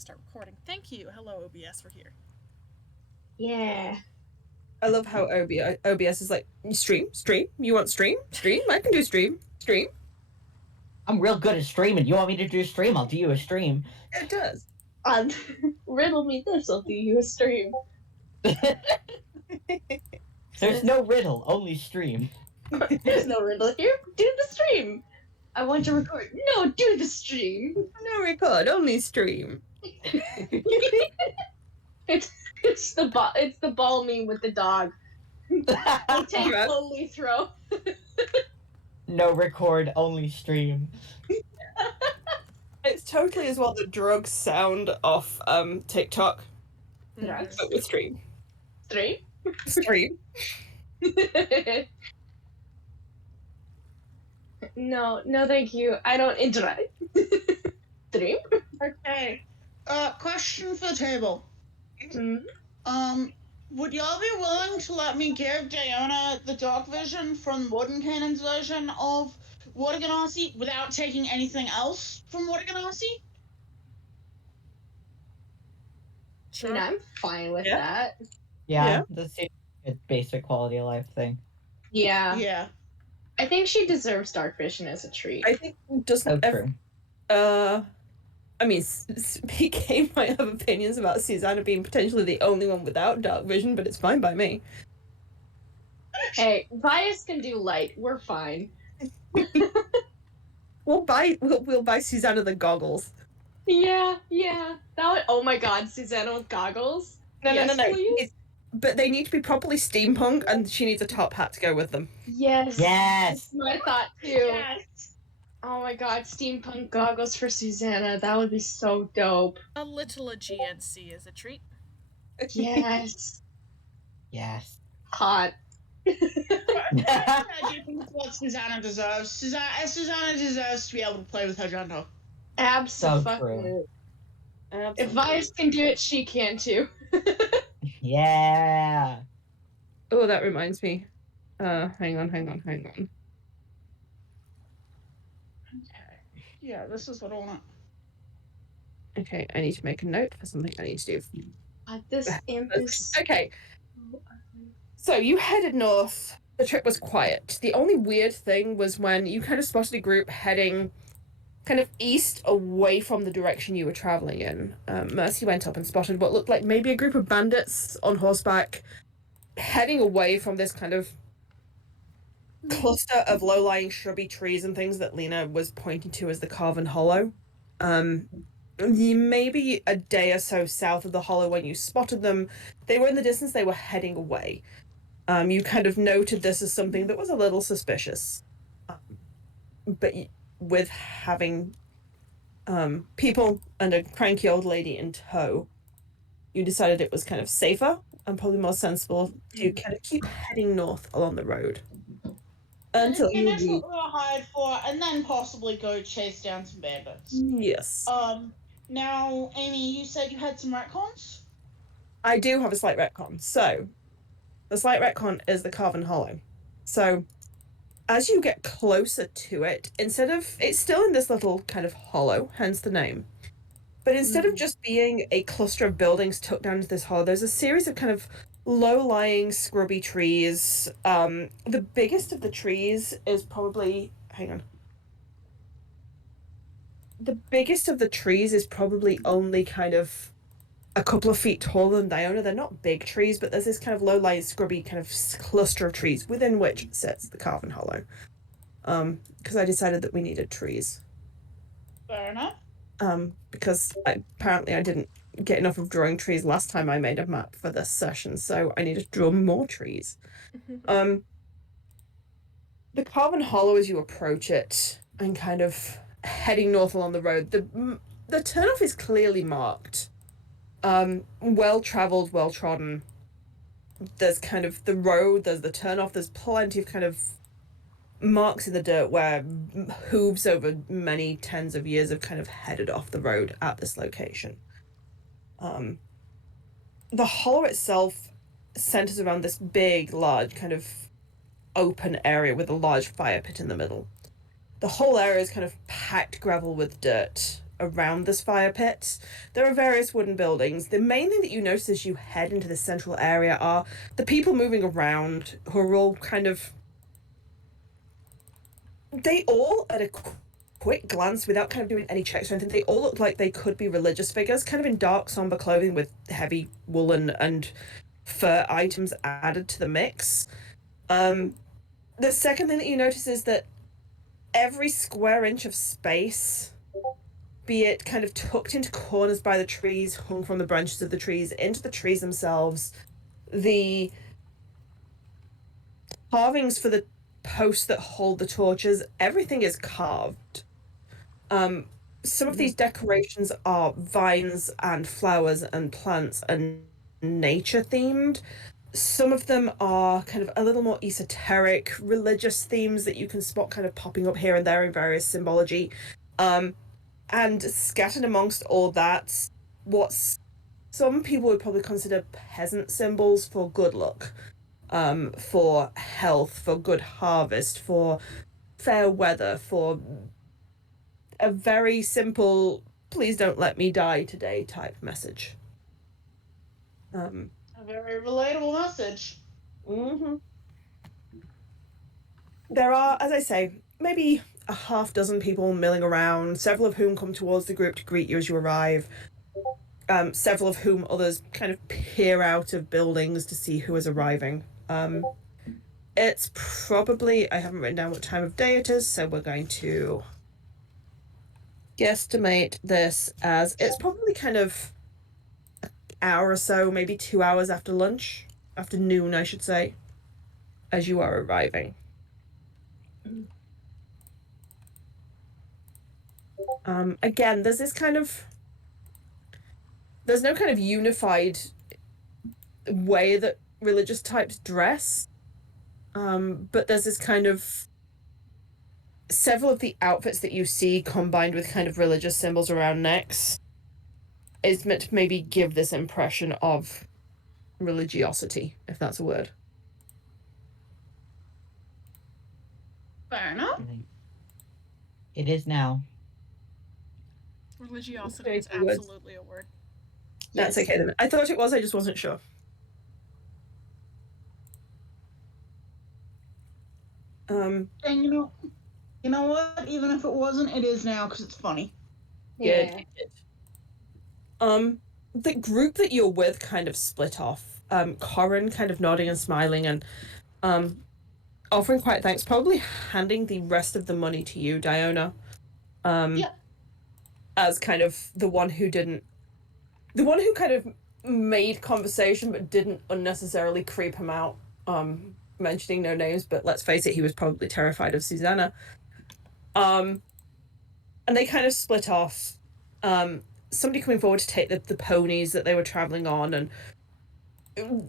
start recording. Thank you. Hello, OBS, for here. Yeah. I love how OBS is like, stream? You want stream? I can do stream. I'm real good at streaming. You want me to do a stream? I'll do you a stream. It does. Riddle me this, I'll do you a stream. There's no riddle, only stream. There's no riddle here. Do the stream. I want to record. No, do the stream. No record, only stream. It's the ball meme with the dog. Take Right. only throw. No record, only stream. It's totally as well the drug sound off TikTok, Drugs. but with stream. Stream. Stream. No, thank you. I don't enjoy. Stream. Okay. Question for the table. Mm-hmm. Would y'all be willing to let me give Diona the dark vision from Warden Cannon's version of Water Ganassi without taking anything else from Water Ganassi? And I'm fine with that. Yeah, this seems like a basic quality of life thing. Yeah. Yeah. I think she deserves dark vision as a treat. I think doesn't So true. I mean, speaking my other opinions about Susanna being potentially the only one without dark vision, but it's fine by me. Hey, Bias can do light. We're fine. We'll buy Susanna the goggles. Yeah. That would. Oh my God, Susanna with goggles. No, Yes, please? It's- but they need to be properly steampunk, and she needs a top hat to go with them. Yes. Yes! That's what I thought too. Yes. Oh my God, steampunk goggles for Susanna. That would be so dope. A little GNC is a treat. Yes. Yes. Hot. I do think it's what Susanna deserves. Susanna deserves to be able to play with her gender. Absolutely. If Vice can do it, she can too. Yeah. Oh, that reminds me. Hang on. Okay. Yeah, this is what I want. Okay, I need to make a note for something I need to do. This imp is. Okay, so you headed north. The trip was quiet. The only weird thing was when you kind of spotted a group heading kind of east away from the direction you were traveling in. Mercy went up and spotted what looked like maybe a group of bandits on horseback heading away from this kind of cluster of low-lying shrubby trees and things that Lena was pointing to as the Carven Hollow. Maybe a day or so south of the hollow when you spotted them. They were in the distance, they were heading away. You kind of noted this as something that was a little suspicious. But with having people and a cranky old lady in tow, you decided it was kind of safer and probably more sensible to kind of keep heading north along the road. Until you Finish what we were hired for, and then possibly go chase down some bandits. Yes. Now, Amy, you said you had some retcons? I do have a slight retcon. So, the slight retcon is the Carven Hollow. So, as you get closer to it, instead of... It's still in this little kind of hollow, hence the name. But instead of just being a cluster of buildings tucked down into this hollow, there's a series of kind of low-lying, scrubby trees. The biggest of the trees is probably... Hang on. The biggest of the trees is probably only kind of a couple of feet taller than Diona. They're not big trees, but there's this kind of low-lying, scrubby kind of cluster of trees within which sits the Carven Hollow. Because I decided that we needed trees. Fair enough. Because apparently I didn't get enough of drawing trees last time I made a map for this session, so I needed to draw more trees. The Carven Hollow, as you approach it and kind of heading north along the road, the turnoff is clearly marked. Well-traveled, well-trodden. There's kind of the road, there's the turnoff, there's plenty of kind of marks in the dirt where hooves over many tens of years have kind of headed off the road at this location. The hollow itself centers around this big, large, kind of open area with a large fire pit in the middle. The whole area is kind of packed gravel with dirt. around this fire pit. There are various wooden buildings. The main thing that you notice as you head into the central area are the people moving around, who are all kind of... They all, at a quick glance, without kind of doing any checks or anything, they all look like they could be religious figures, kind of in dark, somber clothing with heavy woolen and fur items added to the mix. The second thing that you notice is that every square inch of space, be it kind of tucked into corners by the trees, hung from the branches of the trees, into the trees themselves, the carvings for the posts that hold the torches, everything is carved. Some of these decorations are vines and flowers and plants and nature themed. Some of them are kind of a little more esoteric, religious themes that you can spot kind of popping up here and there in various symbology. And scattered amongst all that, what some people would probably consider peasant symbols for good luck, for health, for good harvest, for fair weather, for a very simple "please don't let me die today" type message. A very relatable message. Mm-hmm. There are, as I say, maybe a half dozen people milling around, several of whom come towards the group to greet you as you arrive. Several of whom others kind of peer out of buildings to see who is arriving. It's probably, I haven't written down what time of day it is, so we're going to guesstimate this as it's probably kind of an hour or so, maybe 2 hours after lunch, after noon, I should say, as you are arriving. Again, there's no kind of unified way that religious types dress, but there's this kind of several of the outfits that you see combined with kind of religious symbols around necks is meant to maybe give this impression of religiosity, if that's a word. Fair enough. It is now. Religiosity is Okay, good. absolutely a word. That's okay then. I thought it was, I just wasn't sure. And you know what? Even if it wasn't, it is now because it's funny. Yeah. Good. The group that you're with kind of split off. Corin kind of nodding and smiling and offering quiet thanks, probably handing the rest of the money to you, Diona. Yeah. As kind of the one who kind of made conversation but didn't unnecessarily creep him out. Mentioning no names, but let's face it, he was probably terrified of Susanna. And they kind of split off. Somebody coming forward to take the ponies that they were traveling on, and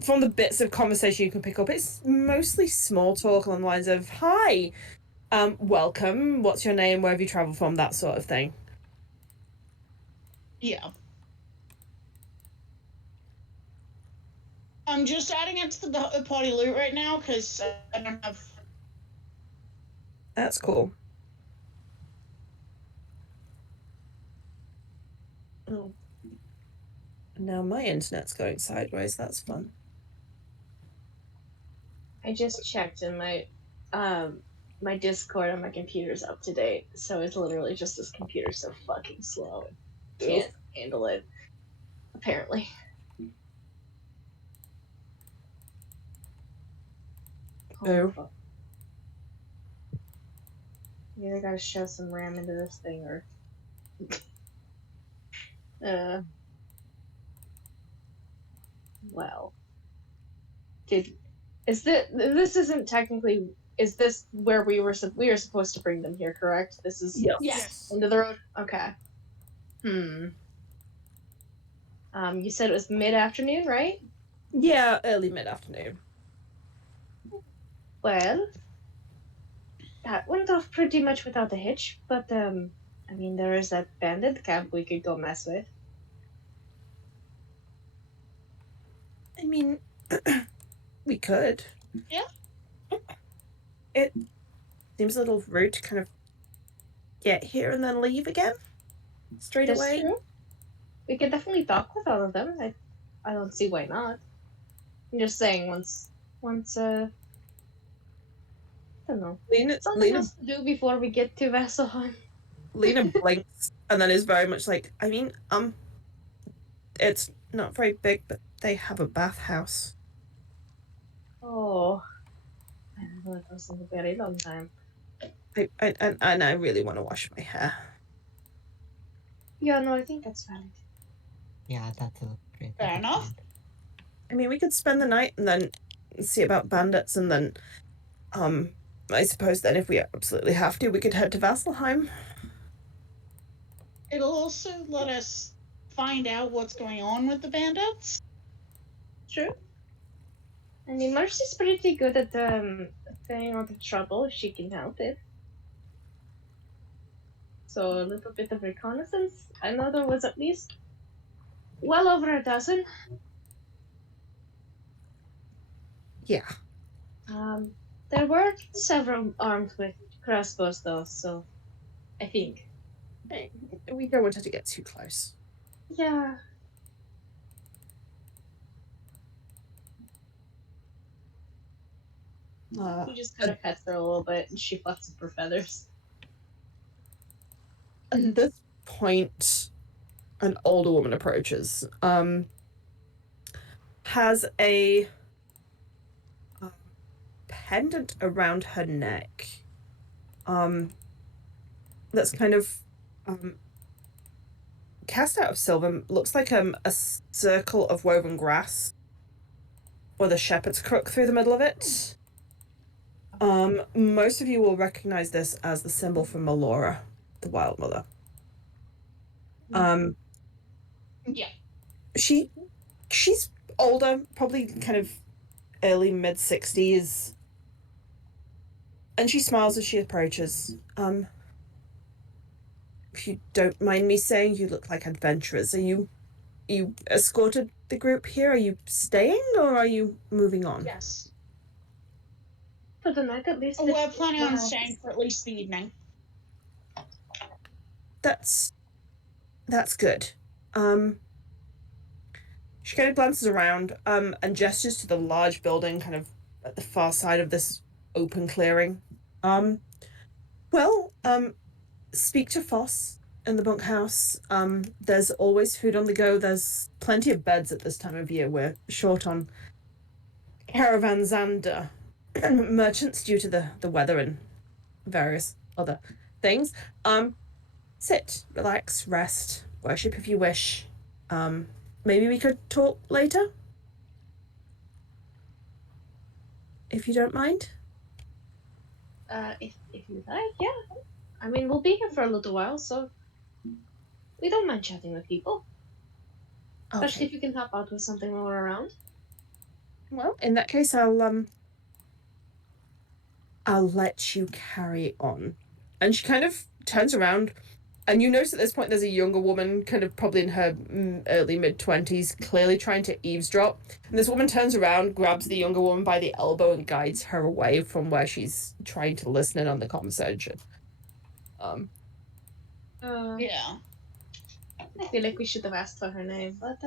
from the bits of conversation you can pick up, it's mostly small talk along the lines of "Hi, welcome. What's your name? Where have you traveled from?" That sort of thing. Yeah. I'm just adding it to the party loot right now because I don't have. That's cool. Oh. Now my internet's going sideways. That's fun. I just checked and my Discord on my computer's up to date, so it's literally just this computer's so fucking slow. It can't handle it. Apparently. Oh. Fuck. You either gotta shove some RAM into this thing or well. This isn't technically, is this where we were supposed to bring them here, correct? This is Yes. end of the road? Okay. You said it was mid-afternoon, right? Yeah, early mid-afternoon. Well, that went off pretty much without a hitch, but I mean, there is that bandit camp we could go mess with. I mean, we could. Yeah. It seems a little rude to kind of get here and then leave again. straight That's away. true. We could definitely talk with all of them. I don't see why not. I'm just saying once I don't know. Something else to do before we get to Vasselheim. Lena blinks and then is very much like, I mean, it's not very big, but they have a bathhouse. Oh, I haven't done something a very long time. I really want to wash my hair. Yeah, no, I think that's valid. Yeah, that's a great. Fair enough. point. I mean, we could spend the night and then see about bandits, and then, I suppose then if we absolutely have to, we could head to Vasselheim. It'll also let us find out what's going on with the bandits. True. I mean, Mercy's pretty good at staying out of trouble if she can help it. So a little bit of reconnaissance. I know there was at least well over a dozen. Yeah. There were several armed with crossbows though, so I think. Hey, we don't want her to get too close. Yeah. He just kind of pets her a little bit and she fluffs up her feathers. At this point, an older woman approaches. Has a pendant around her neck. That's kind of cast out of silver. Looks like a circle of woven grass with a shepherd's crook through the middle of it. Most of you will recognize this as the symbol for Melora, the Wild Mother. Yeah. She's older, probably kind of early mid-60s. And she smiles as she approaches. If you don't mind me saying, you look like adventurers. Are you escorted the group here? Are you staying or are you moving on? Yes. For the night at least. We're planning on staying for at least the evening. That's good. She kind of glances around, and gestures to the large building kind of at the far side of this open clearing. Speak to Foss in the bunkhouse. There's always food on the go. There's plenty of beds at this time of year. We're short on caravans and merchants due to the weather and various other things. Sit, relax, rest, worship if you wish. Maybe we could talk later? If you don't mind? If you like, yeah. I mean, we'll be here for a little while, so we don't mind chatting with people. Especially if you can help out with something while we're around. Well, in that case, I'll let you carry on. And she kind of turns around, and you notice at this point there's a younger woman, kind of probably in her early mid-20s, clearly trying to eavesdrop. And this woman turns around, grabs the younger woman by the elbow, and guides her away from where she's trying to listen in on the conversation. Yeah. I feel like we should have asked for her name, but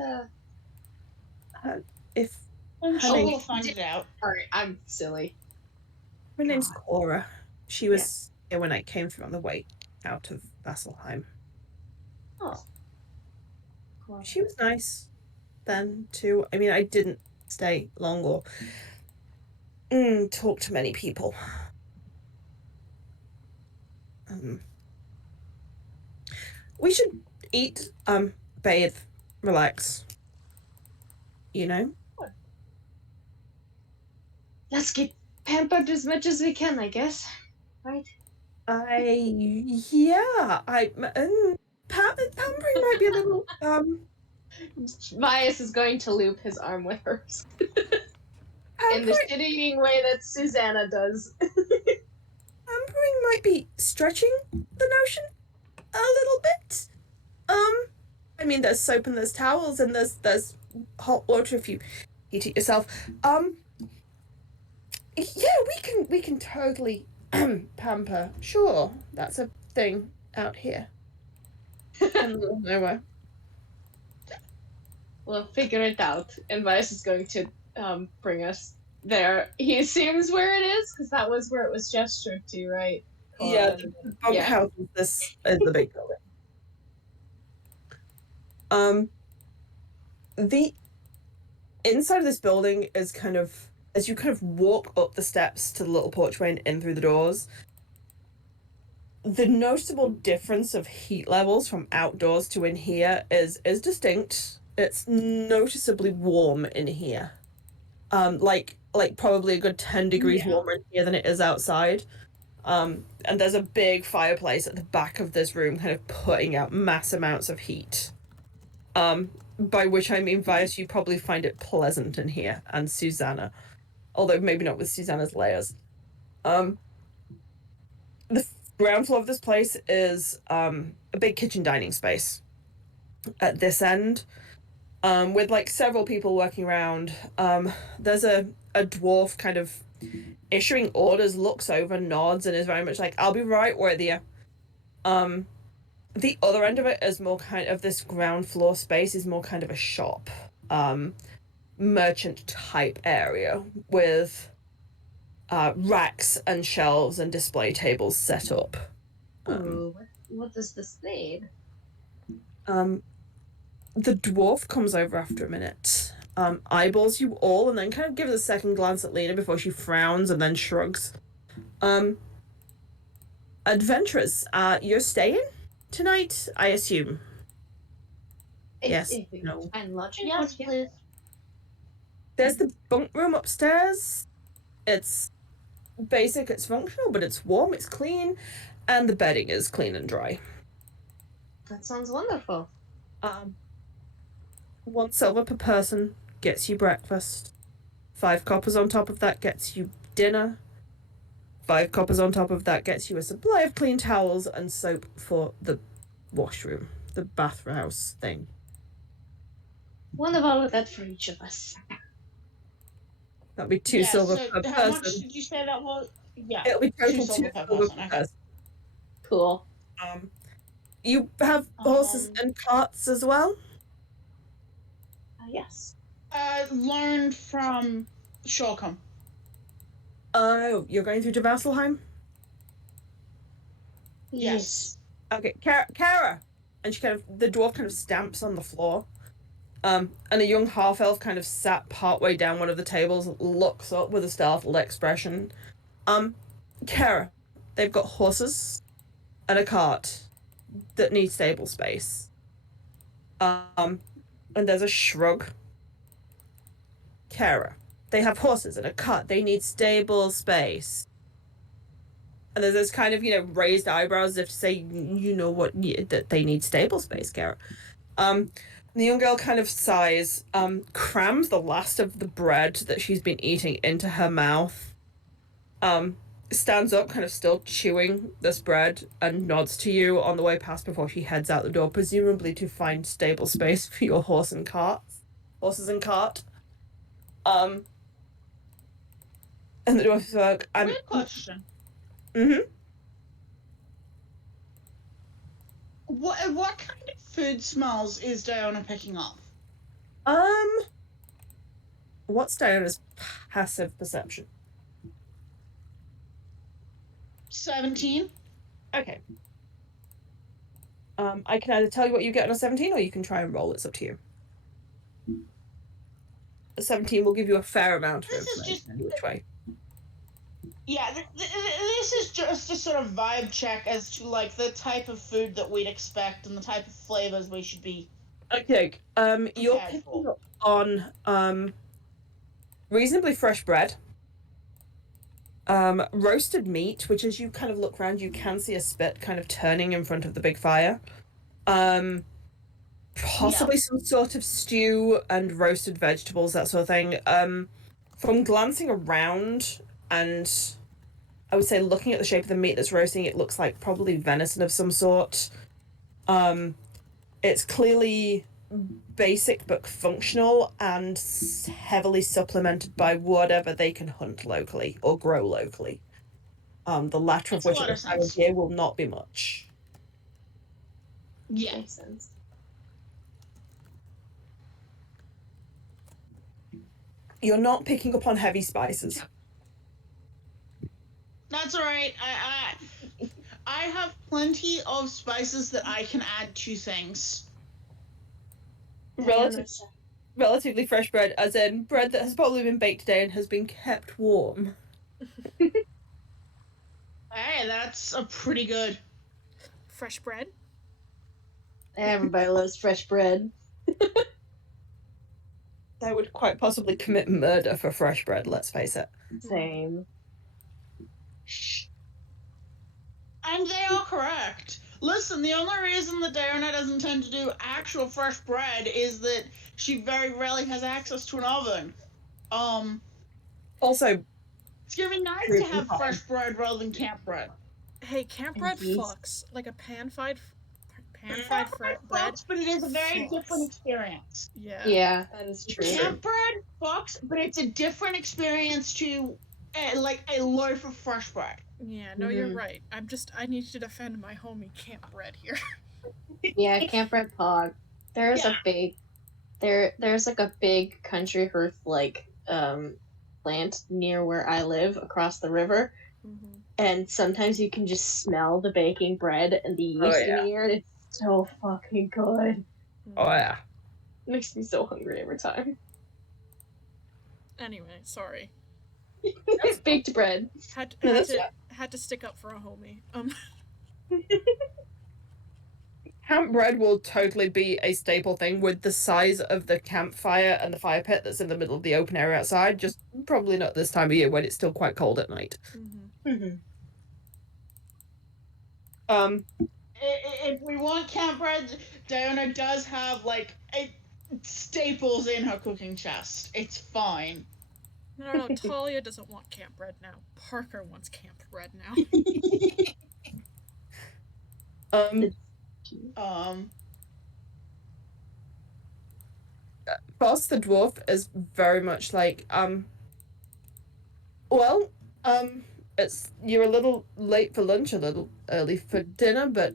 if I'm sure name- we'll find it out. Alright, I'm silly. her name's Cora. She was here when I came through on the way out of Vasselheim. Oh. Cool. She was nice then too. I mean, I didn't stay long or talk to many people. We should eat, bathe, relax. You know? Let's get pampered as much as we can, I guess. Right? Pampering might be a little, Vias is going to loop his arm with hers. In the pampering shittying way that Susanna does. might be stretching the notion a little bit. I mean, there's soap and there's towels and there's hot water if you heat it yourself. Yeah, we can totally pamper. Sure, that's a thing out here. in the middle of nowhere. We'll figure it out. And Vice is going to bring us there. He assumes where it is, because that was where it was gestured to, right? Yeah, the bunkhouse is the big building. The inside of this building is kind of, as you kind of walk up the steps to the little porchway and in through the doors, the noticeable difference of heat levels from outdoors to in here is distinct. It's noticeably warm in here. Like probably a good 10 degrees warmer in here than it is outside. And there's a big fireplace at the back of this room kind of putting out mass amounts of heat. By which I mean, Vias, you probably find it pleasant in here, and Susanna. Although maybe not with Susanna's layers. The ground floor of this place is a big kitchen dining space at this end, with like several people working around. There's a dwarf kind of issuing orders, looks over, nods, and is very much like, I'll be right with you. The other end of it is more kind of this ground floor space is more kind of a shop, merchant type area with racks and shelves and display tables set up. Ooh, what does this need? The dwarf comes over after a minute, eyeballs you all, and then kind of gives a second glance at Lena before she frowns and then shrugs. Adventurers, you're staying tonight, I assume? Yes, no. And lodging? Yes, please. There's the bunk room upstairs. It's basic, it's functional, but it's warm, it's clean, and the bedding is clean and dry. That sounds wonderful. 1 silver per person gets you breakfast. 5 coppers on top of that gets you dinner. 5 coppers on top of that gets you a supply of clean towels and soap for the washroom, the bathhouse thing. One of all of that for each of us. That'll be 2 silver so per person. how much did you say that was? Yeah. It'll be total 2 2 silver per silver person, per okay. person. Cool. You have horses and carts as well? Yes. Learned from Shorcom. Oh, you're going through to Vasselheim? Yes. Okay, Kara! And she kind of, the dwarf kind of stamps on the floor. And a young half-elf kind of sat partway down one of the tables, looks up with a startled expression. Kara, they've got horses and a cart that need stable space. And there's a shrug. Kara, they have horses and a cart, they need stable space. And there's this kind of, raised eyebrows as if to say, you know what, that they need stable space, Kara. The young girl kind of sighs, crams the last of the bread that she's been eating into her mouth, stands up, kind of still chewing this bread, and nods to you on the way past before she heads out the door, presumably to find stable space for your horses and cart. And the dwarf is like, Weird question. Mm-hmm. What kind of food smells is Diana picking up? What's Diana's passive perception? 17. Okay. I can either tell you what you get on a 17, or you can try and roll. It's up to you. A 17 will give you a fair amount of This is information which way. Yeah, this is just a sort of vibe check as to like the type of food that we'd expect and the type of flavors we should be. Okay. You're prepared picking for. up on reasonably fresh bread. Roasted meat, which as you kind of look around, you can see a spit kind of turning in front of the big fire. Possibly some sort of stew and roasted vegetables, that sort of thing. From glancing around and I would say looking at the shape of the meat that's roasting, it looks like probably venison of some sort. It's clearly basic but functional and heavily supplemented by whatever they can hunt locally or grow locally. The latter of Makes a which lot at of the time of sense. year will not be much. Yeah. Makes sense. You're not picking up on heavy spices. That's alright. I have plenty of spices that I can add to things. Relatively fresh bread, as in bread that has probably been baked today and has been kept warm. Hey, that's a pretty good. Fresh bread? Everybody loves fresh bread. I would quite possibly commit murder for fresh bread, let's face it. Same. And they are correct. Listen, the only reason that Diana doesn't tend to do actual fresh bread is that she very rarely has access to an oven. Also, It's gonna be nice True, to have fine. fresh bread rather than camp bread. Hey, camp bread Indeed. fucks. Like a pan-fried Camp bread bread. fucks, but it is a very fucks. different experience. Yeah. Yeah, that is true. Camp bread fucks, but it's a different experience to like a loaf of fresh bread. Yeah, no, you're Mhm. right. I need to defend my homie camp bread here. Yeah, Camp Red Pog. There's Yeah. a big there's like a big country hearth like plant near where I live across the river. Mm-hmm. And sometimes you can just smell the baking bread and the yeast Oh, in yeah. the air, and it's so fucking good. Oh yeah. It makes me so hungry every time. Anyway, sorry. It's baked bread. No, that's fine. Had to stick up for a homie. Camp bread will totally be a staple thing with the size of the campfire and the fire pit that's in the middle of the open area outside. Just probably not this time of year when it's still quite cold at night. Mm-hmm. If we want camp bread, Diana does have like staples in her cooking chest. It's fine. No, Talia doesn't want camp bread now. Parker wants camp bread now. Boss the dwarf is very much like, it's you're a little late for lunch, a little early for dinner, but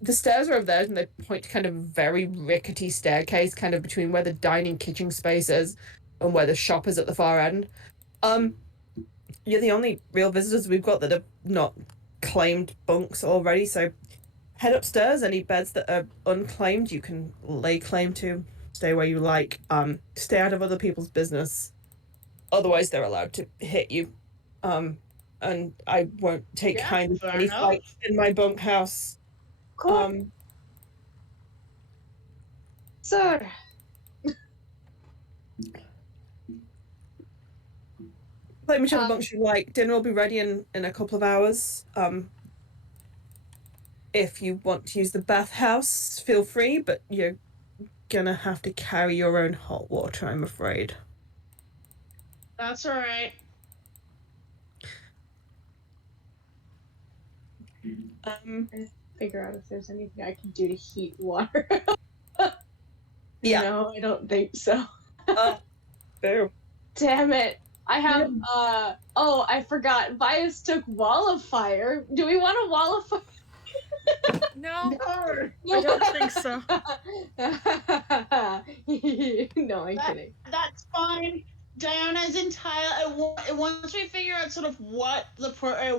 the stairs are over there and they point to kind of a very rickety staircase kind of between where the dining kitchen space is and where the shop is at the far end. You're the only real visitors we've got that have not claimed bunks already, so head upstairs. Any beds that are unclaimed you can lay claim to. Stay where you like. Stay out of other people's business. Otherwise they're allowed to hit you. And I won't take kindly to any fights in my bunkhouse. Cool. Sir. Claim whichever bunks you like. Dinner will be ready in a couple of hours. If you want to use the bathhouse, feel free, but you're gonna have to carry your own hot water, I'm afraid. That's alright. Figure out if there's anything I can do to heat water. Yeah. No, I don't think so. Boo. Damn it. I have oh, I forgot. Bias took Wall of Fire. Do we want a Wall of Fire? No, No. I don't think so. No, I'm kidding. That's fine. Diana's entire. Once we figure out sort of what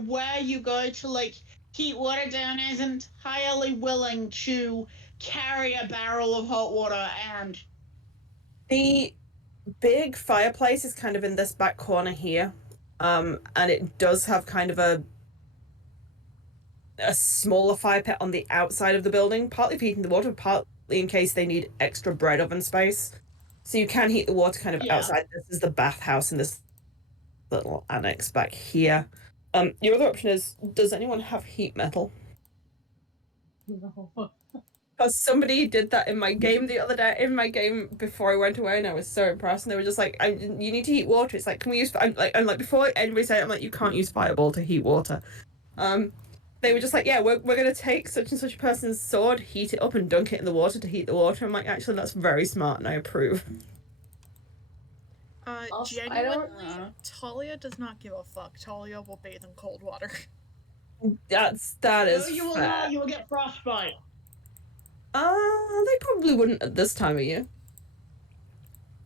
where you go to like heat water, Diana is entirely willing to carry a barrel of hot water and. The big fireplace is kind of in this back corner here. And it does have kind of a smaller fire pit on the outside of the building, partly for heating the water, partly in case they need extra bread oven space. So you can heat the water kind of outside. This is the bathhouse in this little annex back here. Your other option is, does anyone have heat metal? No. Because somebody did that in my game the other day, in my game before I went away, and I was so impressed. And they were just like, "You need to heat water." It's like, can we use? I'm like, before anybody said it, I'm like, you can't use fireball to heat water. They were just like, yeah, we're gonna take such and such a person's sword, heat it up, and dunk it in the water to heat the water. I'm like, actually, that's very smart, and I approve. Also, Genuinely, Talia does not give a fuck. Talia will bathe in cold water. That No, is you will fair. not. You will get frostbite. They probably wouldn't at this time of year.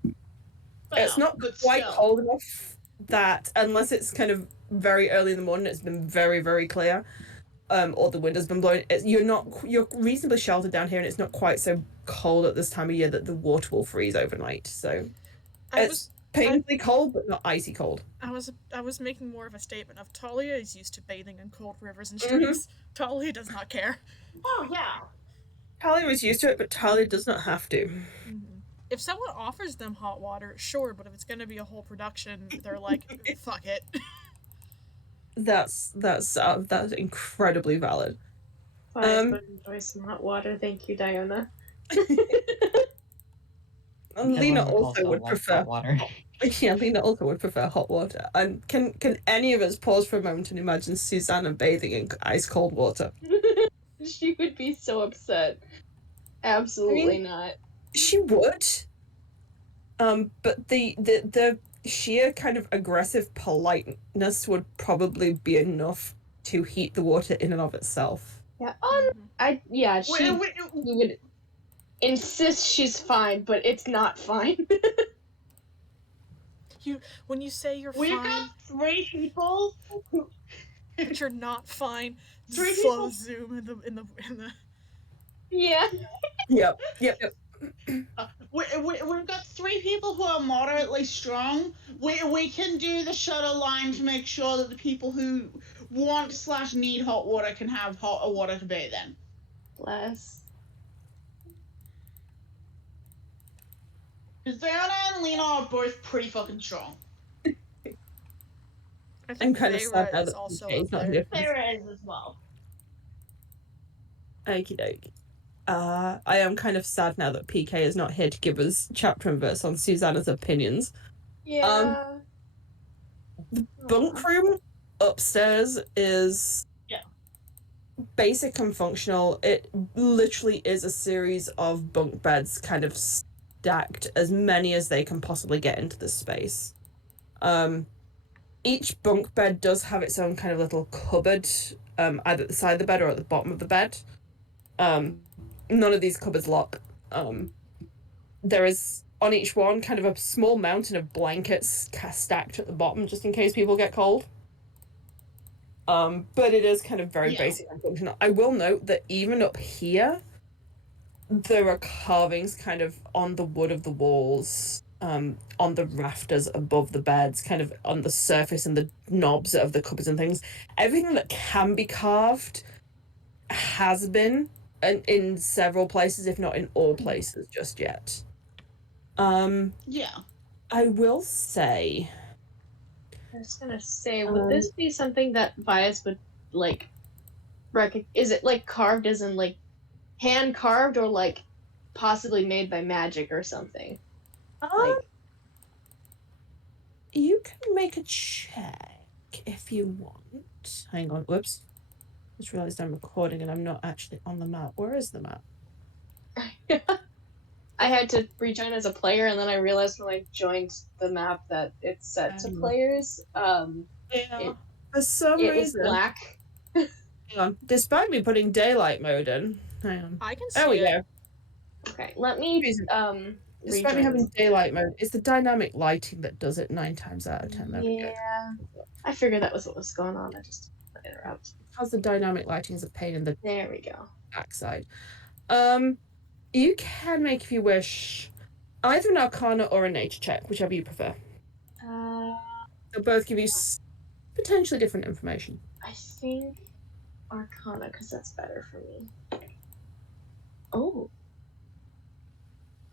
It's Well, not but quite still. cold enough that, unless it's kind of very early in the morning, it's been very, very clear, or the wind has been blowing. You're reasonably sheltered down here, and it's not quite so cold at this time of year that the water will freeze overnight. So it's painfully cold, but not icy cold. I was making more of a statement of Talia is used to bathing in cold rivers and Mm-hmm. streams. Talia does not care. Oh yeah. Talia was used to it, but Talia does not have to. Mm-hmm. If someone offers them hot water, sure, but if it's going to be a whole production, they're like, fuck it. That's incredibly valid. I would enjoy some hot water, thank you, Diana. Lena also would like prefer hot water. Yeah, Lena also would prefer hot water. And can any of us pause for a moment and imagine Susanna bathing in ice cold water? She would be so upset. Absolutely not. She would. But the sheer kind of aggressive politeness would probably be enough to heat the water in and of itself. Yeah. She would insist she's fine, but it's not fine. When you say you're We've fine, got 3 people. but you're not fine. 3 Slow people. zoom in the. Yeah. Yep. We've got 3 people who are moderately strong. We can do the shuttle line to make sure that the people who want/need hot water can have hot water to bathe in. Bless. Because Diana and Lena are both pretty fucking strong. I I'm think kind of sad now is that also PK's up not there. here. Sarah is as well. Okie dokie. I am kind of sad now that PK is not here to give us chapter and verse on Susanna's opinions. Yeah. The bunk room upstairs is basic and functional. It literally is a series of bunk beds kind of stacked, as many as they can possibly get into this space. Each bunk bed does have its own kind of little cupboard, either at the side of the bed or at the bottom of the bed. None of these cupboards lock. There is on each one kind of a small mountain of blankets stacked at the bottom just in case people get cold. But it is kind of very basic and functional. I will note that even up here, there are carvings kind of on the wood of the walls, on the rafters above the beds, kind of on the surface and the knobs of the cupboards and things. Everything that can be carved has been in several places, if not in all places just yet. I will say, I was gonna say, would this be something that Vias would like is it like carved as in like hand carved or like possibly made by magic or something? Like you can make a check if you want. Hang on, whoops. Just realized I'm recording and I'm not actually on the map. Where is the map? I had to rejoin as a player, and then I realized when I joined the map that it's set to players. For some it reason, was black. Hang on. Despite me putting daylight mode in, hang on. I can see There we it. go. Okay, let me Despite me having daylight mode, it's the dynamic lighting that does it 9 times out of 10. There we go. I figured that was what was going on. I just interrupt. How's the dynamic lighting is a pain in the There we go. backside. You can make, if you wish, either an Arcana or a Nature check, whichever you prefer. They'll both give you potentially different information. I think Arcana, because that's better for me. Oh.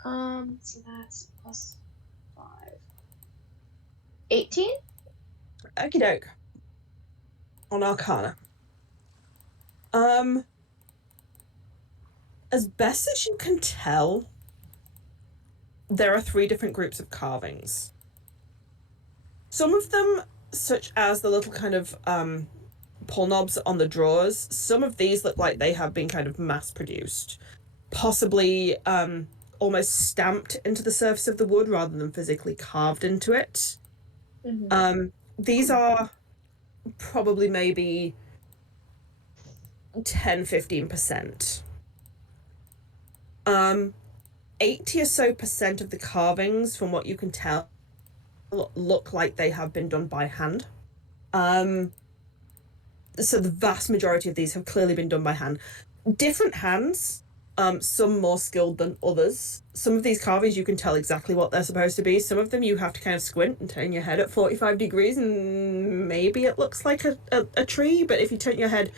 So that's plus 5. 18? Okie doke. On Arcana. As best as you can tell, there are 3 different groups of carvings. Some of them, such as the little kind of pull knobs on the drawers, some of these look like they have been kind of mass produced, possibly almost stamped into the surface of the wood rather than physically carved into it. Mm-hmm. These are probably maybe 10-15%. 80 or so percent of the carvings, from what you can tell, look like they have been done by hand. So the vast majority of these have clearly been done by hand. Different hands, some more skilled than others. Some of these carvings you can tell exactly what they're supposed to be. Some of them you have to kind of squint and turn your head at 45 degrees and maybe it looks like a tree, but if you turn your head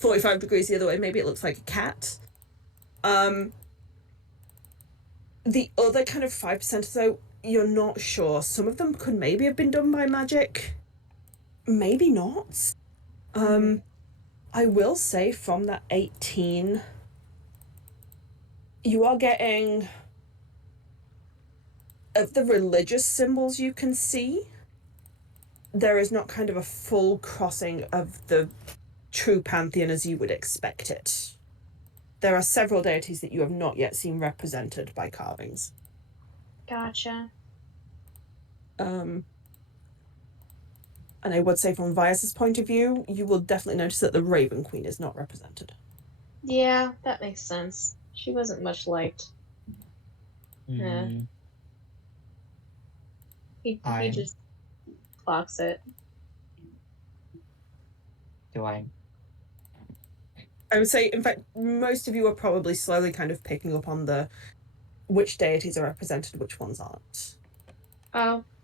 45 degrees the other way, maybe it looks like a cat. The other kind of 5% or so, you're not sure. Some of them could maybe have been done by magic, maybe not. I will say from that 18, you are getting, of the religious symbols you can see, there is not kind of a full crossing of the true pantheon as you would expect it. There are several deities that you have not yet seen represented by carvings. Gotcha. And I would say from Vias's point of view, you will definitely notice that the Raven Queen is not represented. Yeah, that makes sense. She wasn't much liked. Mm, He I'm- just clocks it. Do I? I would say, in fact, most of you are probably slowly kind of picking up on the which deities are represented, which ones aren't.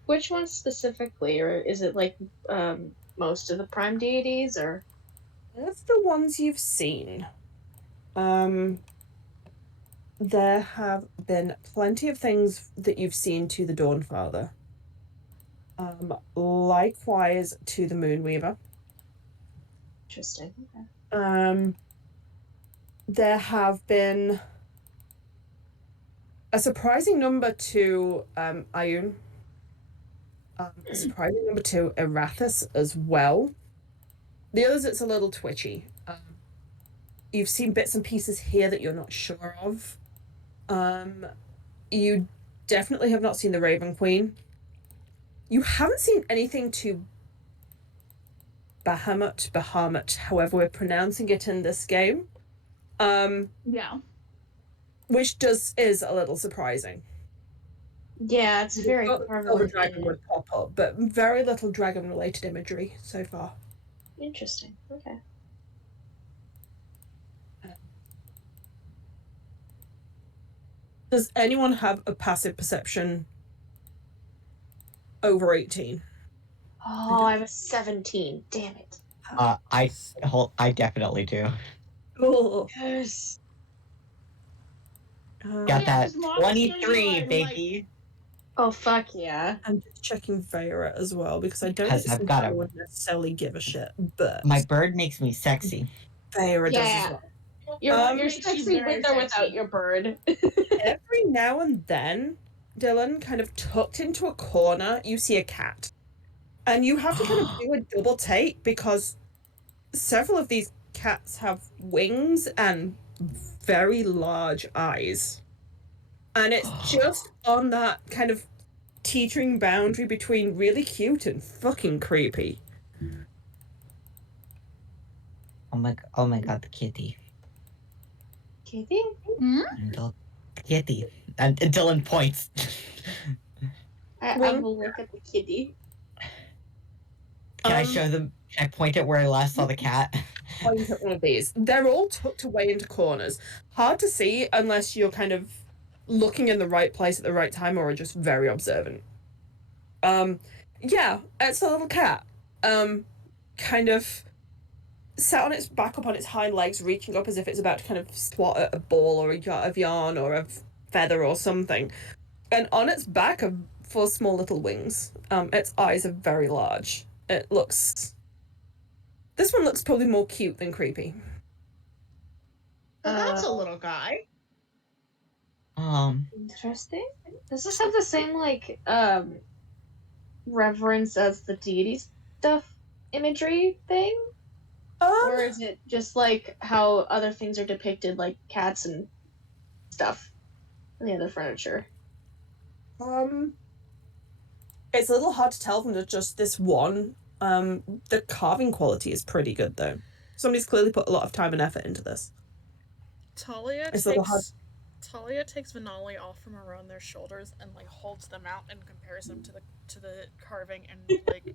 Which ones specifically, or is it like most of the prime deities, or? Of the ones you've seen, there have been plenty of things that you've seen to the Dawnfather. Likewise to the Moonweaver. Interesting. Okay. There have been a surprising number to Ioun. A surprising number to Erathis as well. The others, it's a little twitchy. You've seen bits and pieces here that you're not sure of. You definitely have not seen the Raven Queen. You haven't seen anything to Bahamut, however we're pronouncing it in this game. Yeah. Which is a little surprising. Yeah, it's very The prevalent. dragon would pop up, but very little dragon-related imagery so far. Interesting. Okay. Does anyone have a passive perception over 18? Oh, I have a 17. Damn it. I definitely do. Cool. Yes. Got Yeah, that 'cause Mark's gonna be 23, like- baby. Oh, fuck yeah. I'm just checking Vera as well because I don't Because think I've got I a- would necessarily give a shit, but My bird makes me sexy. Vera does Yeah. as well. You're Makes you sexy very with or without sexy. your bird. Every now and then, Dylan, kind of tucked into a corner, you see a cat. And you have to kind of do a double take because several of these cats have wings and very large eyes. And it's just on that kind of teetering boundary between really cute and fucking creepy. Oh my god, the kitty. Kitty? The kitty. And Dylan points. I Wing. will look at the kitty. Can I show them? Can I point at where I last saw the cat? Point at one of these. They're all tucked away into corners. Hard to see unless you're kind of looking in the right place at the right time or are just very observant. Yeah, it's a little cat. Kind of sat on its back up on its hind legs, reaching up as if it's about to kind of swat at a ball or a jar of yarn or a feather or something. And on its back are four small little wings. Its eyes are very large. It looks... This one looks probably more cute than creepy. Well, that's a little guy. Interesting. Does this have the same, like, reverence as the deity stuff imagery thing? Or is it just like how other things are depicted, like cats and stuff, and the other furniture? It's a little hard to tell from just this one. The carving quality is pretty good though. Somebody's clearly put a lot of time and effort into this. Talia It's a little hard. takes Vinali off from around their shoulders and like holds them out and compares them to the carving and like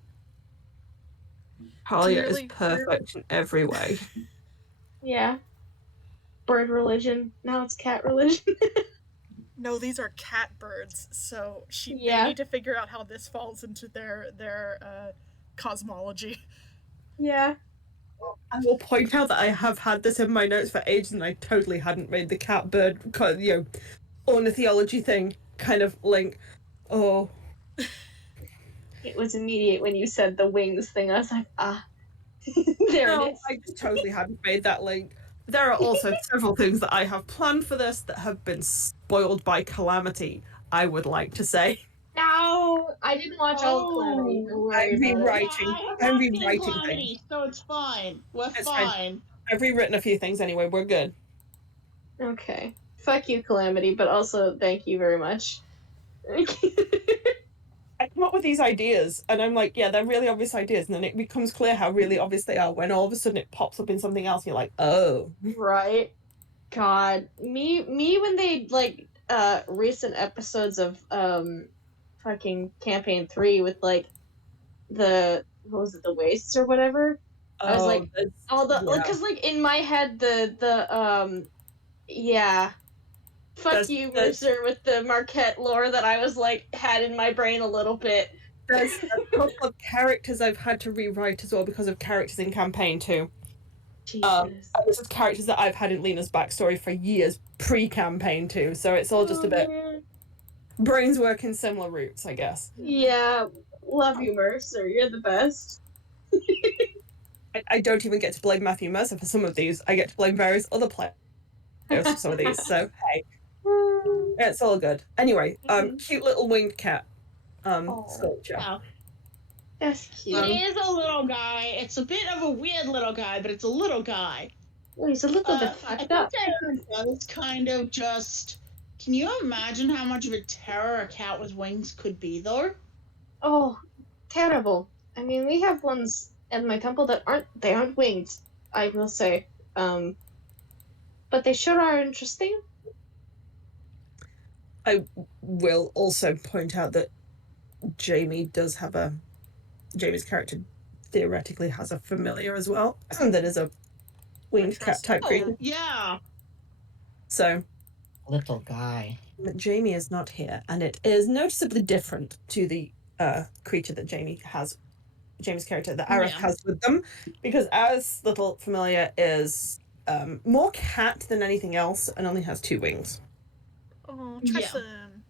Talia Clearly- is perfect in every way. Yeah. Bird religion. Now it's cat religion. no, these are cat birds, so Yeah. they need to figure out how this falls into their cosmology. Yeah. I will point out that I have had this in my notes for ages, and I totally hadn't made the cat bird, ornithology thing kind of link. Oh, It was immediate when you said the wings thing. I was like, there no, it is. I just totally hadn't made that link. There are also several things that I have planned for this that have been spoiled by Calamity, I would like to say. No, I didn't watch all of Calamity. Don't worry I'm about it. rewriting. Yeah, I have I'm not seen rewriting Calamity, things. so it's fine. We're It's fine. fine. I've rewritten a few things anyway. We're good. Okay. Fuck you, Calamity, but also thank you very much. I come up with these ideas, and I'm like, yeah, they're really obvious ideas, and then it becomes clear how really obvious they are when all of a sudden it pops up in something else, and you're like, oh. Right. God. Me when they like recent episodes of fucking campaign 3 with like the what was it, the wastes or whatever? I was like, all the like, cause like in my head the yeah. Fuck you, Mercer, with the Marquette lore that I was like had in my brain a little bit. There's a couple of characters I've had to rewrite as well because of characters in campaign 2. Jesus. This is characters that I've had in Lena's backstory for years pre-campaign 2, so it's all just a bit brains work in similar routes, I guess. Yeah, love you, Mercer. You're the best. I don't even get to blame Matthew Mercer for some of these. I get to blame various other players for some of these. So hey, it's all good. Anyway, cute little winged cat sculpture. Wow. That's cute. It is a little guy. It's a bit of a weird little guy, but it's a little guy. Oh, he's a little bit I fucked think up. that does kind of just. Can you imagine how much of a terror a cat with wings could be, though? Oh, terrible. I mean, we have ones at my temple that aren't winged, I will say. But they sure are interesting. I will also point out that Jamie's character theoretically has a familiar as well, and that is a winged cat type creature. Yeah. So Little guy. Jamie is not here, and it is noticeably different to the creature that Jamie's character that Aerith has with them, because Aerith's little familiar is more cat than anything else and only has 2 wings. Oh, Yeah. Tristan.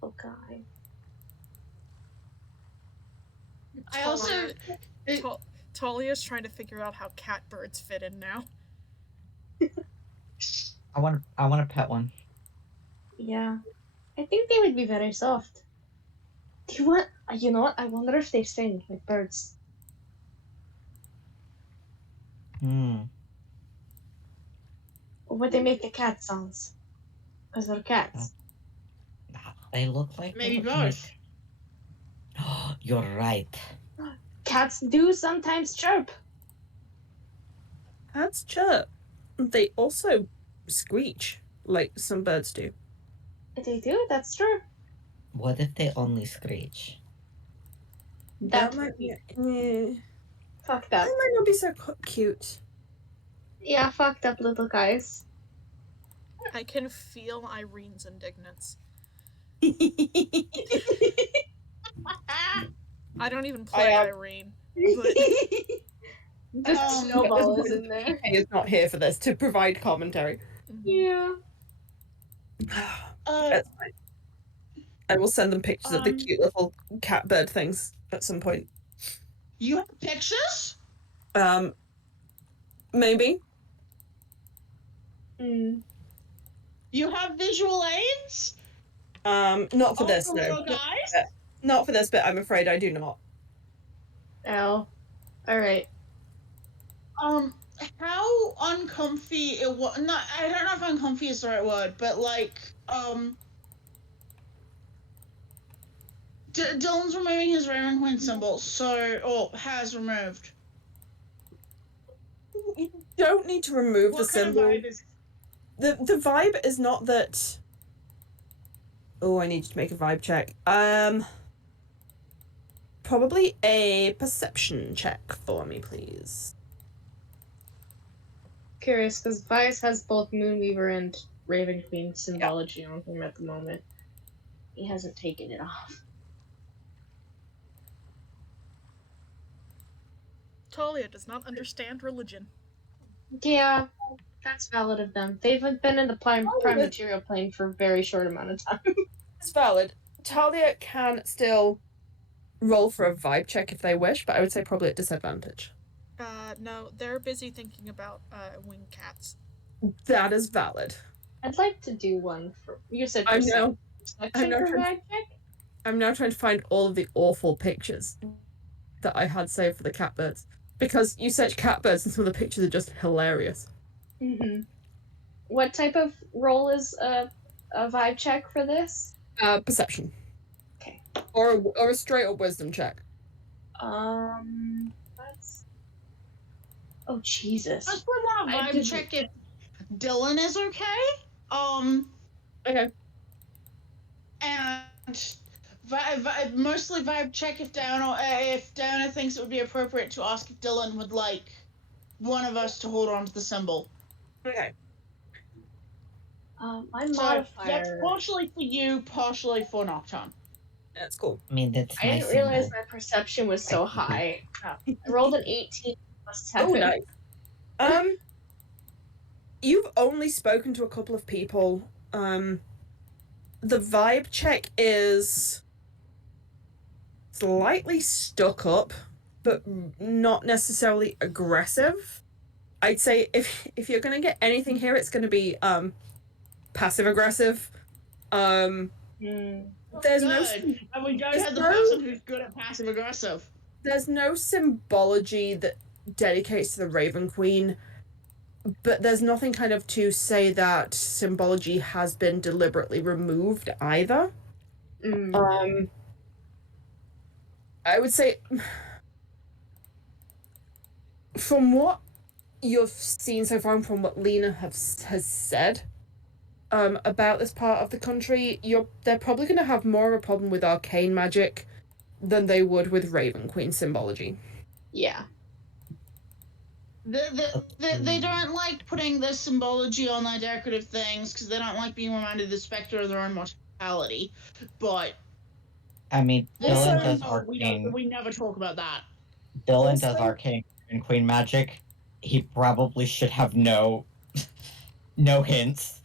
Oh, God. I also. Talia's trying to figure out how cat birds fit in now. I want to pet one. Yeah. I think they would be very soft. Do you want... You know what? I wonder if they sing like birds. Or would they make the cat sounds? Because they're cats. They look like Maybe they would both. make- You're right. Cats do sometimes chirp. Cats chirp. They also screech like some birds do. They do, that's true. What if they only screech? That might would be be. fucked That up. might not be so cute. Yeah, fucked up little guys. I can feel Irene's indignance. I don't even play Irene. Just snowball is in there. He is not here for this to provide commentary. Yeah. That's fine. I will send them pictures of the cute little cat bird things at some point. You have pictures? Maybe. You have visual aids? Not for this, For no. little guys? Not for this bit, I'm afraid I do not. Oh. Alright. How uncomfy it was. Not, I don't know if uncomfy is the right word, but like, Dylan's removing his Raven Queen symbol, or has removed. You don't need to remove the What kind of symbol. vibe is? The vibe is not that. Oh, I need to make a vibe check. Probably a perception check for me, please. Curious, because Vice has both Moonweaver and Raven Queen symbology on him at the moment. He hasn't taken it off. Talia does not understand religion. Yeah, that's valid of them. They've been in the prime material plane for a very short amount of time. It's valid. Talia can still roll for a vibe check if they wish, but I would say probably at disadvantage. No, they're busy thinking about winged cats. That is valid. I'd like to do one for you said I know. perception for vibe check? I'm now trying to find all of the awful pictures that I had saved for the catbirds. Because you search catbirds and some of the pictures are just hilarious. Mm-hmm. What type of roll is a vibe check for this? Perception. Okay. Or a straight up wisdom check. That's... Oh, Jesus. I just want to vibe check if Dylan is okay. Okay. And mostly vibe check if Diana thinks it would be appropriate to ask if Dylan would like one of us to hold on to the symbol. Okay. My So modifier... that's partially for you, partially for Nocturne. That's cool. I mean, that's I my didn't realize symbol. my perception was so high. I rolled an 18 plus 7. Oh, nice. You've only spoken to a couple of people. The vibe check is slightly stuck up, but not necessarily aggressive. I'd say if you're gonna get anything here, it's gonna be passive aggressive. There's no. And we don't have the person who's good at passive aggressive. There's no symbology that dedicates to the Raven Queen, but there's nothing kind of to say that symbology has been deliberately removed either. I would say, from what you've seen so far and from what Lena has said about this part of the country, they're probably going to have more of a problem with arcane magic than they would with Raven Queen symbology. Yeah. They don't like putting the symbology on their decorative things because they don't like being reminded of the specter of their own mortality. But I mean, Dylan does we arcane. We never talk about that. Dylan does arcane and queen magic. He probably should have no hints.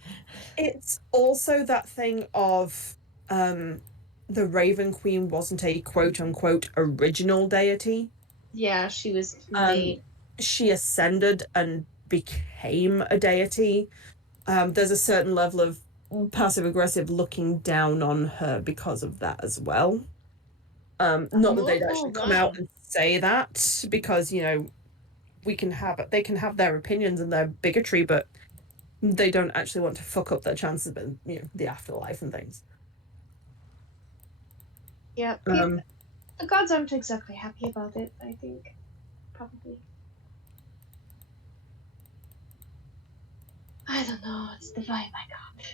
It's also that thing of the Raven Queen wasn't a quote-unquote original deity. Yeah, she was made. She ascended and became a deity. There's a certain level of passive-aggressive looking down on her because of that as well. Not that they'd actually come out and say that, because, you know, they can have their opinions and their bigotry, but they don't actually want to fuck up their chances of, you know, the afterlife and things. Yeah, the gods aren't exactly happy about it, I think. Probably. I don't know, it's the vibe I got.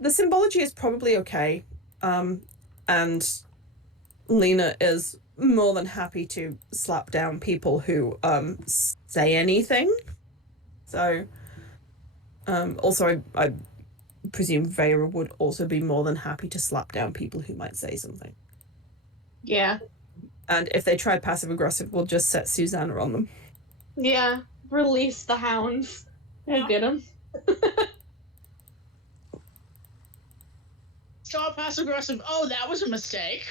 The symbology is probably okay, and Lena is more than happy to slap down people who say anything. So, also I presume Vera would also be more than happy to slap down people who might say something. Yeah. And if they try passive aggressive, we'll just set Susanna on them. Yeah, release the hounds. We'll get them. Stop passive aggressive. Oh, that was a mistake.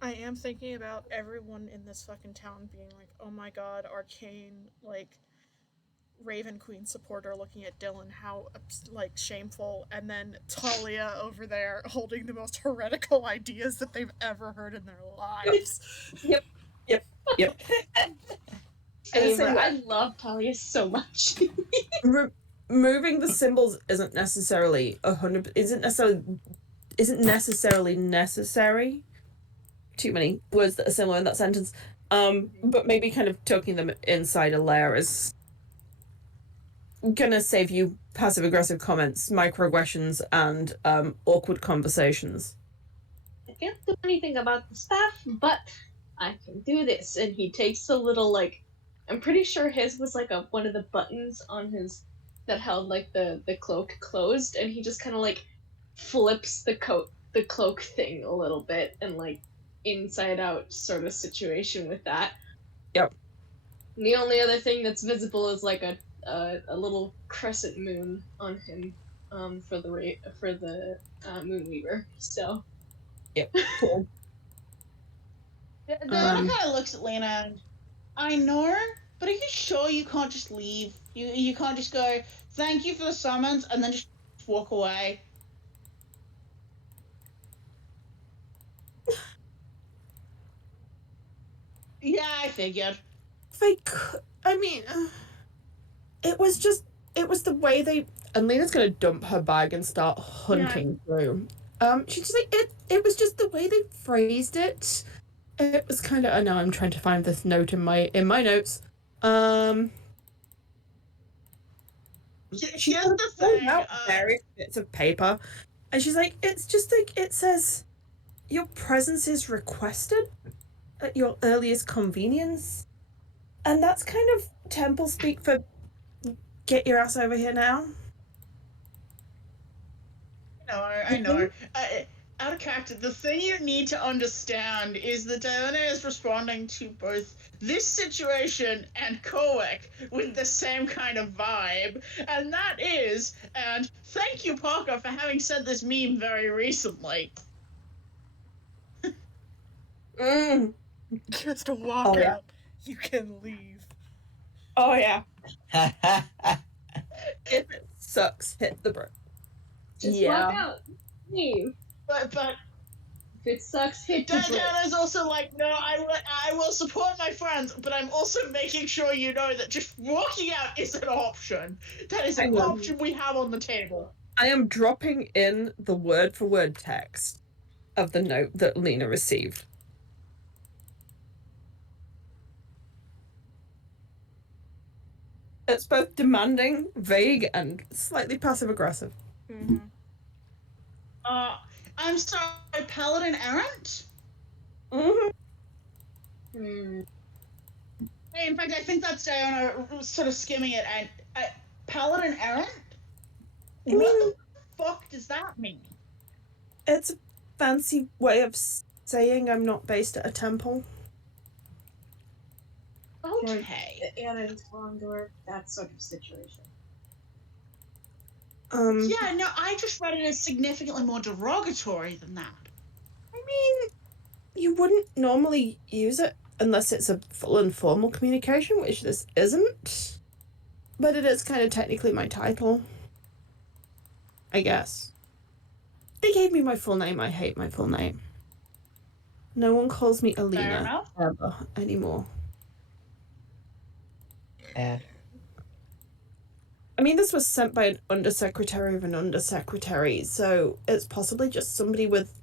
I am thinking about everyone in this fucking town being like, oh my god, arcane, like, Raven Queen supporter looking at Dylan, how, like, shameful, and then Talia over there holding the most heretical ideas that they've ever heard in their lives. Yep. I love Talia so much. Removing the symbols isn't necessarily isn't necessarily necessary. Too many words that are similar in that sentence. But maybe kind of tucking them inside a layer is gonna save you passive aggressive comments, microaggressions, and awkward conversations. I can't do anything about the staff, but I can do this. And he takes a little, like, I'm pretty sure his was like one of the buttons on his that held like the cloak closed, and he just kind of like flips the cloak thing a little bit, and like inside out sort of situation with that. Yep. And the only other thing that's visible is like a little crescent moon on him, for the Moonweaver. So. Yep. Cool. Diana kind of looks at Lena and, I know, but are you sure you can't just leave? You can't just go, thank you for the summons, and then just walk away? Yeah, I figured. I mean, it was the way they. And Lena's gonna dump her bag and start hunting through. She's just like, it was just the way they phrased it. It was kind of. I know I'm trying to find this note in my notes. She Here's the thing. out various bits of paper, and she's like, it's just like it says, your presence is requested at your earliest convenience, and that's kind of temple speak for get your ass over here now. I know. Out of character, the thing you need to understand is that Diana is responding to both this situation and Koek with the same kind of vibe, and that is, and thank you, Parker, for having said this meme very recently. Just walk out. You can leave. Oh yeah. If it sucks, hit the brick. Just walk out. Leave. But if it sucks, hit the brick. Diana's also like, no, I will support my friends, but I'm also making sure you know that just walking out is an option. That is an option we have on the table. I am dropping in the word-for-word text of the note that Lena received. It's both demanding, vague, and slightly passive-aggressive. Mm-hmm. I'm sorry, Paladin Errant? Mm-hmm. In fact, I think that's Diana sort of skimming it. And Paladin Errant? What the fuck does that mean? It's a fancy way of saying I'm not based at a temple. Okay. Errant wanderer, that sort of situation. Yeah, no, I just read it as significantly more derogatory than that. I mean, you wouldn't normally use it unless it's a full and formal communication, which this isn't. But it is kind of technically my title. I guess. They gave me my full name. I hate my full name. No one calls me Alina ever anymore. Yeah. I mean, this was sent by an undersecretary of an undersecretary, so it's possibly just somebody with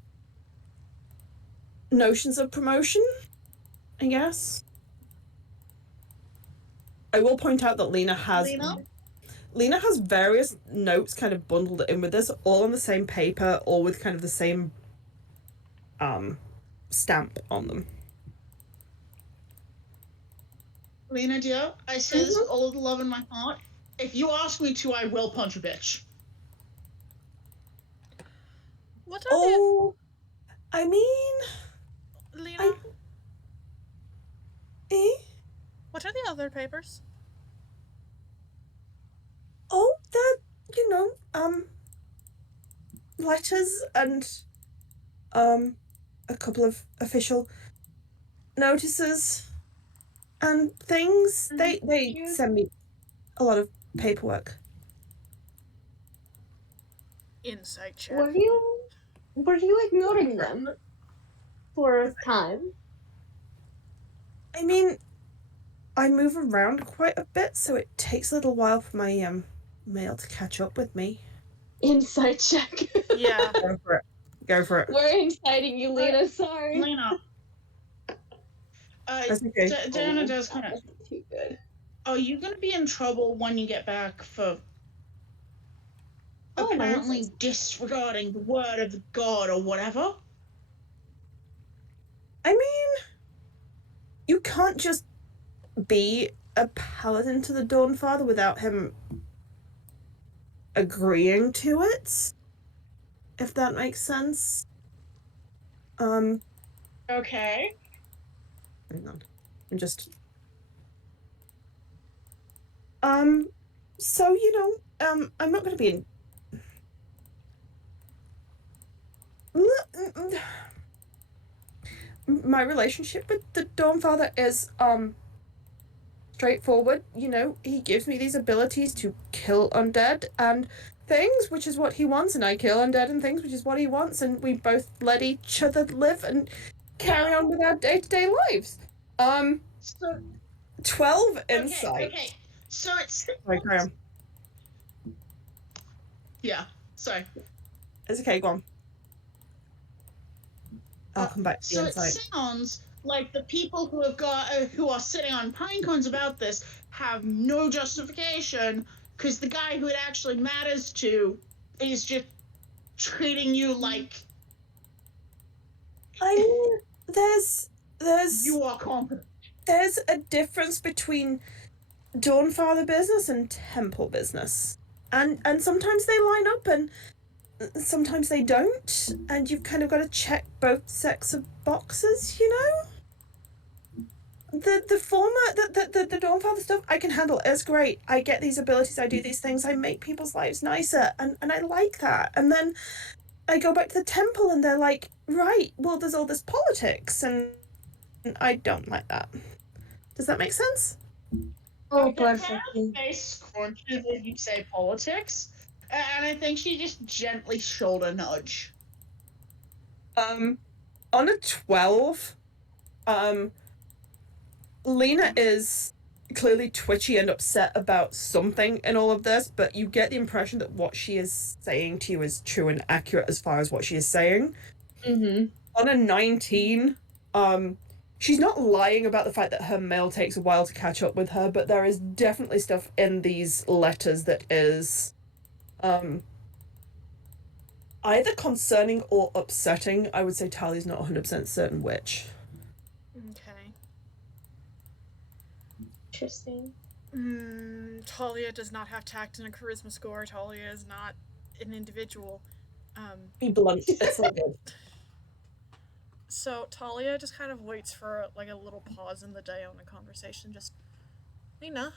notions of promotion, I guess. I will point out that Lena has various notes kind of bundled in with this, all on the same paper, all with kind of the same stamp on them. Lena, dear, I say this with all of the love in my heart. If you ask me to, I will punch a bitch. What are I mean... Lena? What are the other papers? Oh, they're, letters and, a couple of official notices and things. They send me a lot of paperwork. Insight check. Were you ignoring them for a time? I mean, I move around quite a bit, so it takes a little while for my mail to catch up with me. Insight check. Yeah. Go for it. Go for it. We're inciting you, Lena. Sorry. Lena. That's okay. Diana does kind of. That's too good. Are you going to be in trouble when you get back for Oh, my apparently goodness. disregarding the word of God or whatever? I mean, you can't just be a paladin to the Dawnfather without him agreeing to it, if that makes sense. Okay. Hang on. I'm just so I'm not gonna be in my relationship with the Dawnfather is straightforward. He gives me these abilities to kill undead and things, which is what he wants, and I kill undead and things, which is what he wants, and we both let each other live and carry on with our day-to-day lives. So 12 insight. Okay. So it's Sorry, carry on. yeah. Sorry. It's okay, go on. I'll come back to the So insight. it sounds like the people who are sitting on pine cones about this have no justification because the guy who it actually matters to is just treating you like I mean, there's you are competent. there's a difference between Dawnfather business and Temple business, and sometimes they line up and sometimes they don't, and you've kind of got to check both sets of boxes. The former, the Dawnfather stuff, I can handle. It's great. I get these abilities. I do these things. I make people's lives nicer, and I like that. And then I go back to the temple, and they're like, right, well, there's all this politics, and I don't like that. Does that make sense? Oh, Her perfect. face scrunches when you say politics, and I think she just gently shoulder nudge. On a 12, Lena is clearly twitchy and upset about something in all of this, but you get the impression that what she is saying to you is true and accurate as far as what she is saying. Mm-hmm. On a 19, she's not lying about the fact that her mail takes a while to catch up with her, but there is definitely stuff in these letters that is either concerning or upsetting. I would say Tali's not 100% certain which. Okay. Interesting. Talia does not have tact and a charisma score. Talia is not an individual. Be blunt, it's all good. So Talia just kind of waits for like a little pause in the Diona conversation. Just, Lena,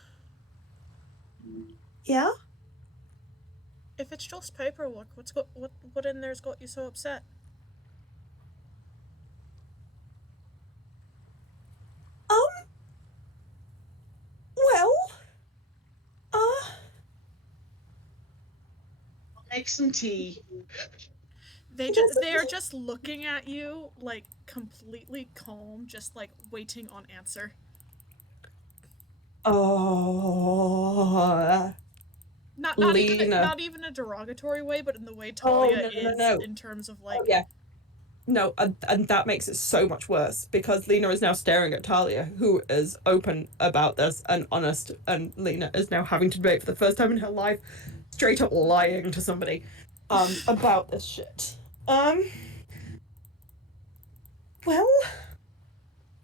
Yeah? if it's just paperwork, what in there's got you so upset? Well, Make some tea. They're just looking at you like completely calm, just like waiting on answer. Not even a derogatory way, but in the way Talia no. is in terms of like. Oh, yeah. No, and that makes it so much worse because Lena is now staring at Talia, who is open about this and honest, and Lena is now having to debate for the first time in her life, straight up lying to somebody, about this shit. Well,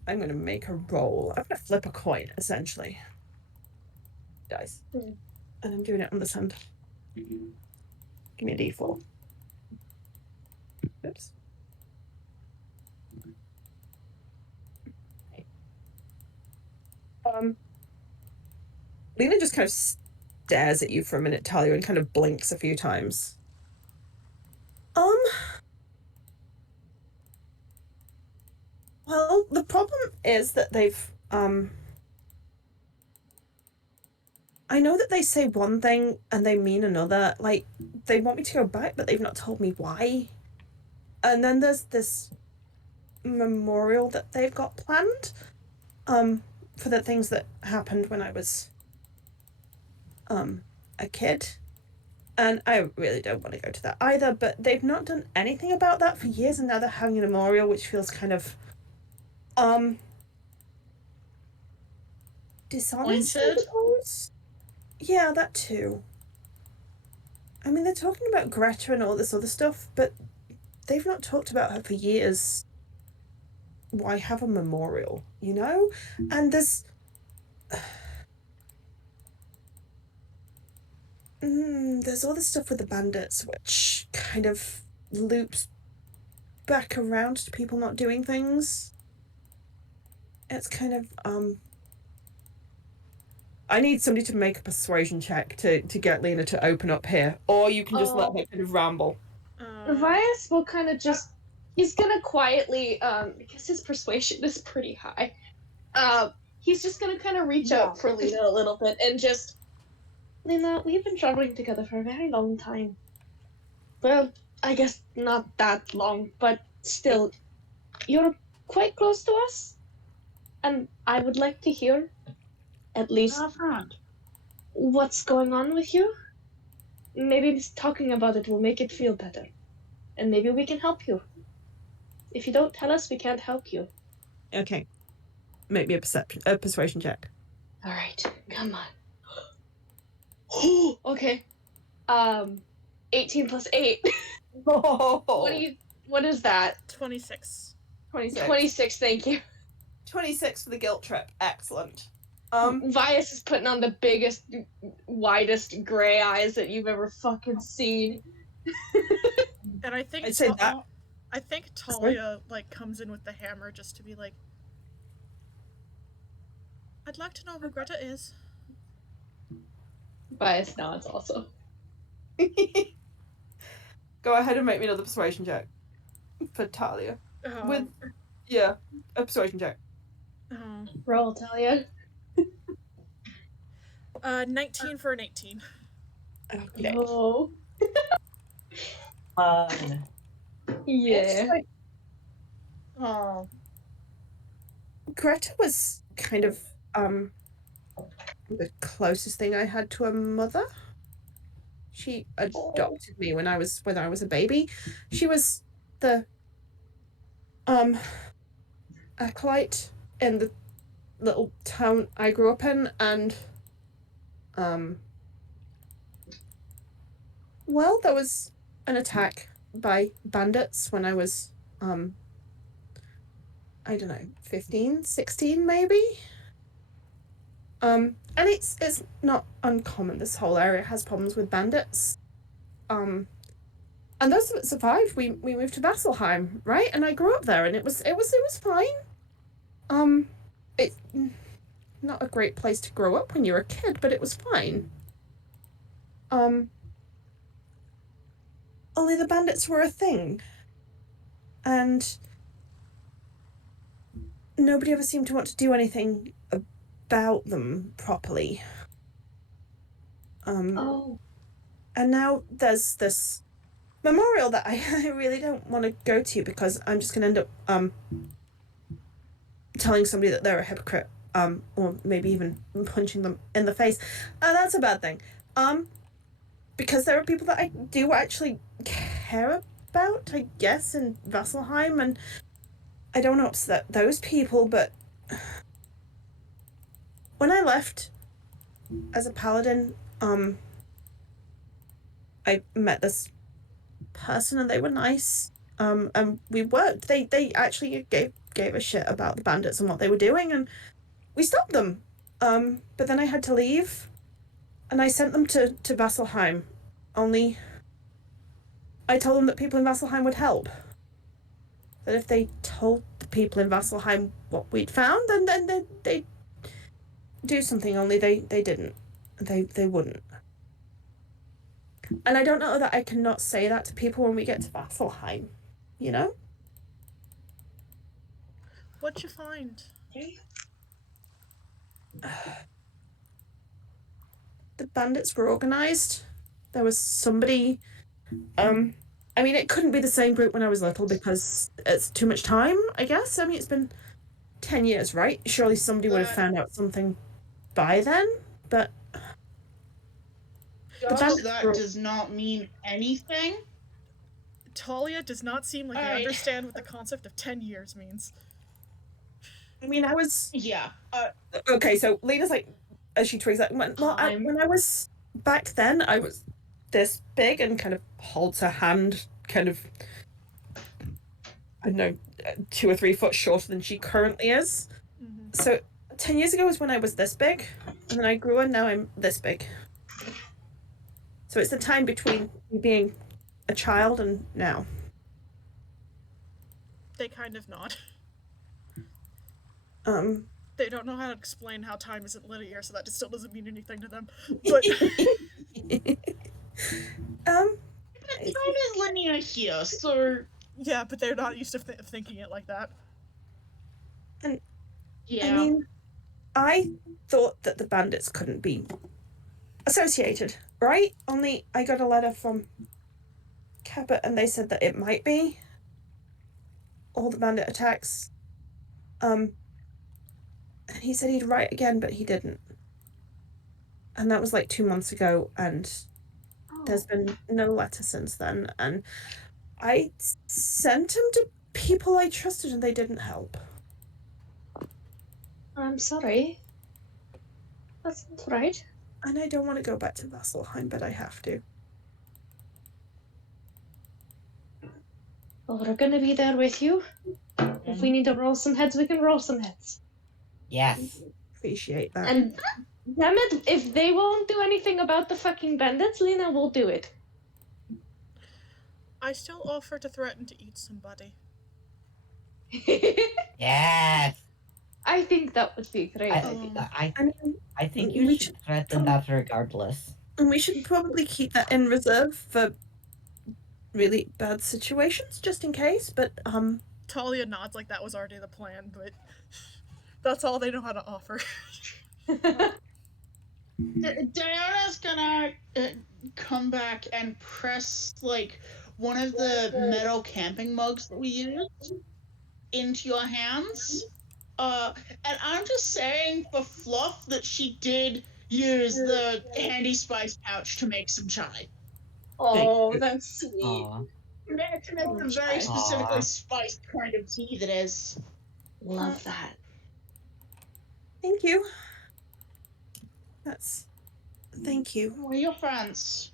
I'm gonna make a roll. I'm gonna flip a coin, essentially. Dice. And I'm doing it on this hand. Give me a d4. Oops. Lena just kind of stares at you for a minute, Talia, and kind of blinks a few times. Well, the problem is that they've, I know that they say one thing and they mean another. Like, they want me to go back, but they've not told me why. And then there's this memorial that they've got planned, for the things that happened when I was, a kid. And I really don't want to go to that either, but they've not done anything about that for years, and now they're having a memorial, which feels kind of dishonest, I Pointed? suppose. Yeah, that too. I mean, they're talking about Greta and all this other stuff, but they've not talked about her for years. Why have a memorial, you know? And there's all this stuff with the bandits, which kind of loops back around to people not doing things. It's kind of I need somebody to make a persuasion check to get Lena to open up here, or you can just let her kind of ramble. Vias will kind of just, he's gonna quietly, because his persuasion is pretty high, he's just gonna kind of reach out for Lena a little bit and just, Lena, we've been traveling together for a very long time. Well, I guess not that long, but still, you're quite close to us, and I would like to hear, at least, what's going on with you. Maybe just talking about it will make it feel better. And maybe we can help you. If you don't tell us, we can't help you. Okay. Make me a persuasion check. Alright, come on. Okay. 18 plus 8. What is that? 26. 26. 26, thank you. 26 for the guilt trip. Excellent. Vias is putting on the biggest, widest gray eyes that you've ever fucking seen. And I think I'd say that. I think Talia like comes in with the hammer just to be like, I'd like to know who Greta is. Vias nods also. Go ahead and make me another persuasion check for Talia. With a persuasion check. Roll, Talia. 19 for an 18. Okay. No. Fun. Yeah. Oh. Greta was kind of the closest thing I had to a mother. She adopted me when I was a baby. She was the acolyte in the little town I grew up in, and well, there was an attack by bandits when I was I don't know, 15, 16 maybe. And it's not uncommon. This whole area has problems with bandits. And those that survived, we moved to Vasselheim, right? And I grew up there, and it was fine. It's not a great place to grow up when you're a kid, but it was fine. Only the bandits were a thing, and nobody ever seemed to want to do anything about them properly. And now there's this memorial that I really don't want to go to because I'm just going to end up telling somebody that they're a hypocrite, or maybe even punching them in the face. And that's a bad thing. Because there are people that I do actually care about, I guess, in Vasselheim, and I don't want to upset those people, but when I left as a paladin, I met this person and they were nice, and we worked. They actually gave a shit about the bandits and what they were doing, and we stopped them. But then I had to leave, and I sent them to Vasselheim. Only I told them that people in Vasselheim would help. That if they told the people in Vasselheim what we'd found, then they'd do something. Only they didn't. They wouldn't. And I don't know that I cannot say that to people when we get to Vasselheim, you know? What'd you find? The bandits were organized. There was somebody, I mean, it couldn't be the same group when I was little because it's too much time, I guess. I mean, it's been 10 years, right? Surely somebody would have found out something by then, but Just bandits that were- does not mean anything. Talia does not seem like they Alright. understand what the concept of 10 years means. I mean, I was Yeah. okay. So Lena's like, as she twigs that, Time. when I was back then, I was this big and kind of holds her hand, kind of, I don't know, 2 or 3 foot shorter than she currently is. Mm-hmm. So 10 years ago was when I was this big, and then I grew and now I'm this big. So it's the time between me being a child and now. They kind of nod. Um, They don't know how to explain how time isn't linear, so that just still doesn't mean anything to them. But um, Time is linear here, so yeah, but they're not used to thinking it like that. yeah. I mean, I thought that the bandits couldn't be associated, right? Only I got a letter from Cabot and they said that it might be all the bandit attacks. And he said he'd write again, but he didn't. And that was like 2 months ago, and there's been no letter since then. And I sent him to people I trusted and they didn't help. I'm sorry. That's not right. And I don't want to go back to Vasselheim, but I have to. Well, we're gonna be there with you. If we need to roll some heads, we can roll some heads. Yes. Appreciate that. And damn it, if they won't do anything about the fucking bandits, Lena will do it. I still offer to threaten to eat somebody. Yes. I think that would be great. I I mean, think we you should should threaten that regardless. and we should probably keep that in reserve for really bad situations, just in case. But Talia nods like that was already the plan, but that's all they know how to offer. Diana's gonna come back and press like one of the metal camping mugs that we used into your hands. And I'm just saying for fluff that she did use the handy spice pouch to make some chai. Oh, that's sweet. Aw. That's a very specifically spiced kind of tea that is. Love that. thank you. Thank you. We're your friends.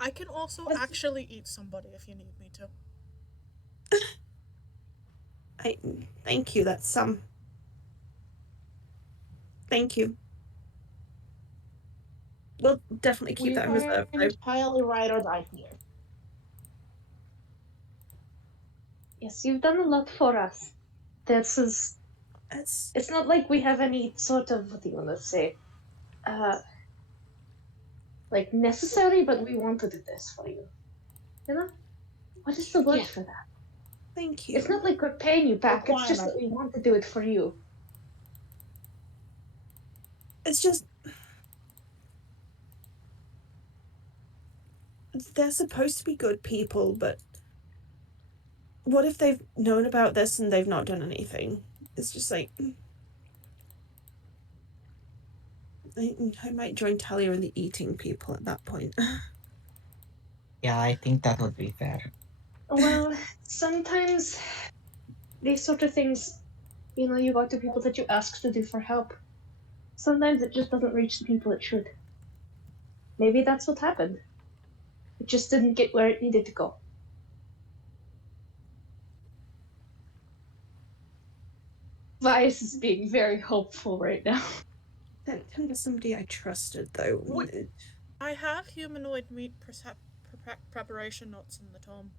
I can also actually eat somebody if you need me to. Thank you. That's thank you. We'll definitely keep that in reserve. Though. Entirely right or die here. Yes, you've done a lot for us. It's not like we have any sort of, what do you want to say, like necessary, but we want to do this for you. You know? What is the word for that? Thank you. It's not like we're paying you back, it's just that we want to do it for you. It's just they're supposed to be good people, but what if they've known about this and they've not done anything? It's just like I might join Talia and the eating people at that point. Yeah, I think that would be fair. Well, sometimes these sort of things, you know, you go to people that you ask to do for help. Sometimes it just doesn't reach the people it should. Maybe that's what happened. It just didn't get where it needed to go. Vice is being very hopeful right now. Sent him to somebody I trusted, though. What? I have humanoid meat preparation notes in the tome.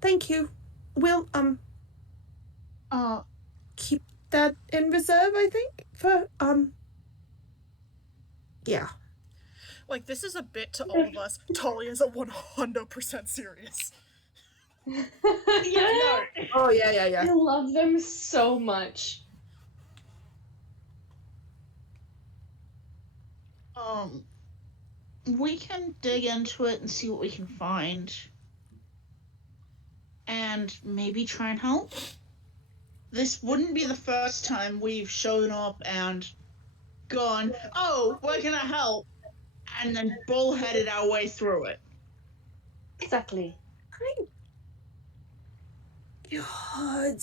Thank you. We'll keep that in reserve, I think, for yeah. Like, this is a bit to all of us. Talia's a 100% serious. Yeah. Oh yeah. I love them so much. We can dig into it and see what we can find. and maybe try and help. This wouldn't be the first time we've shown up and gone, oh, we're gonna help, and then bullheaded our way through it. Exactly. God,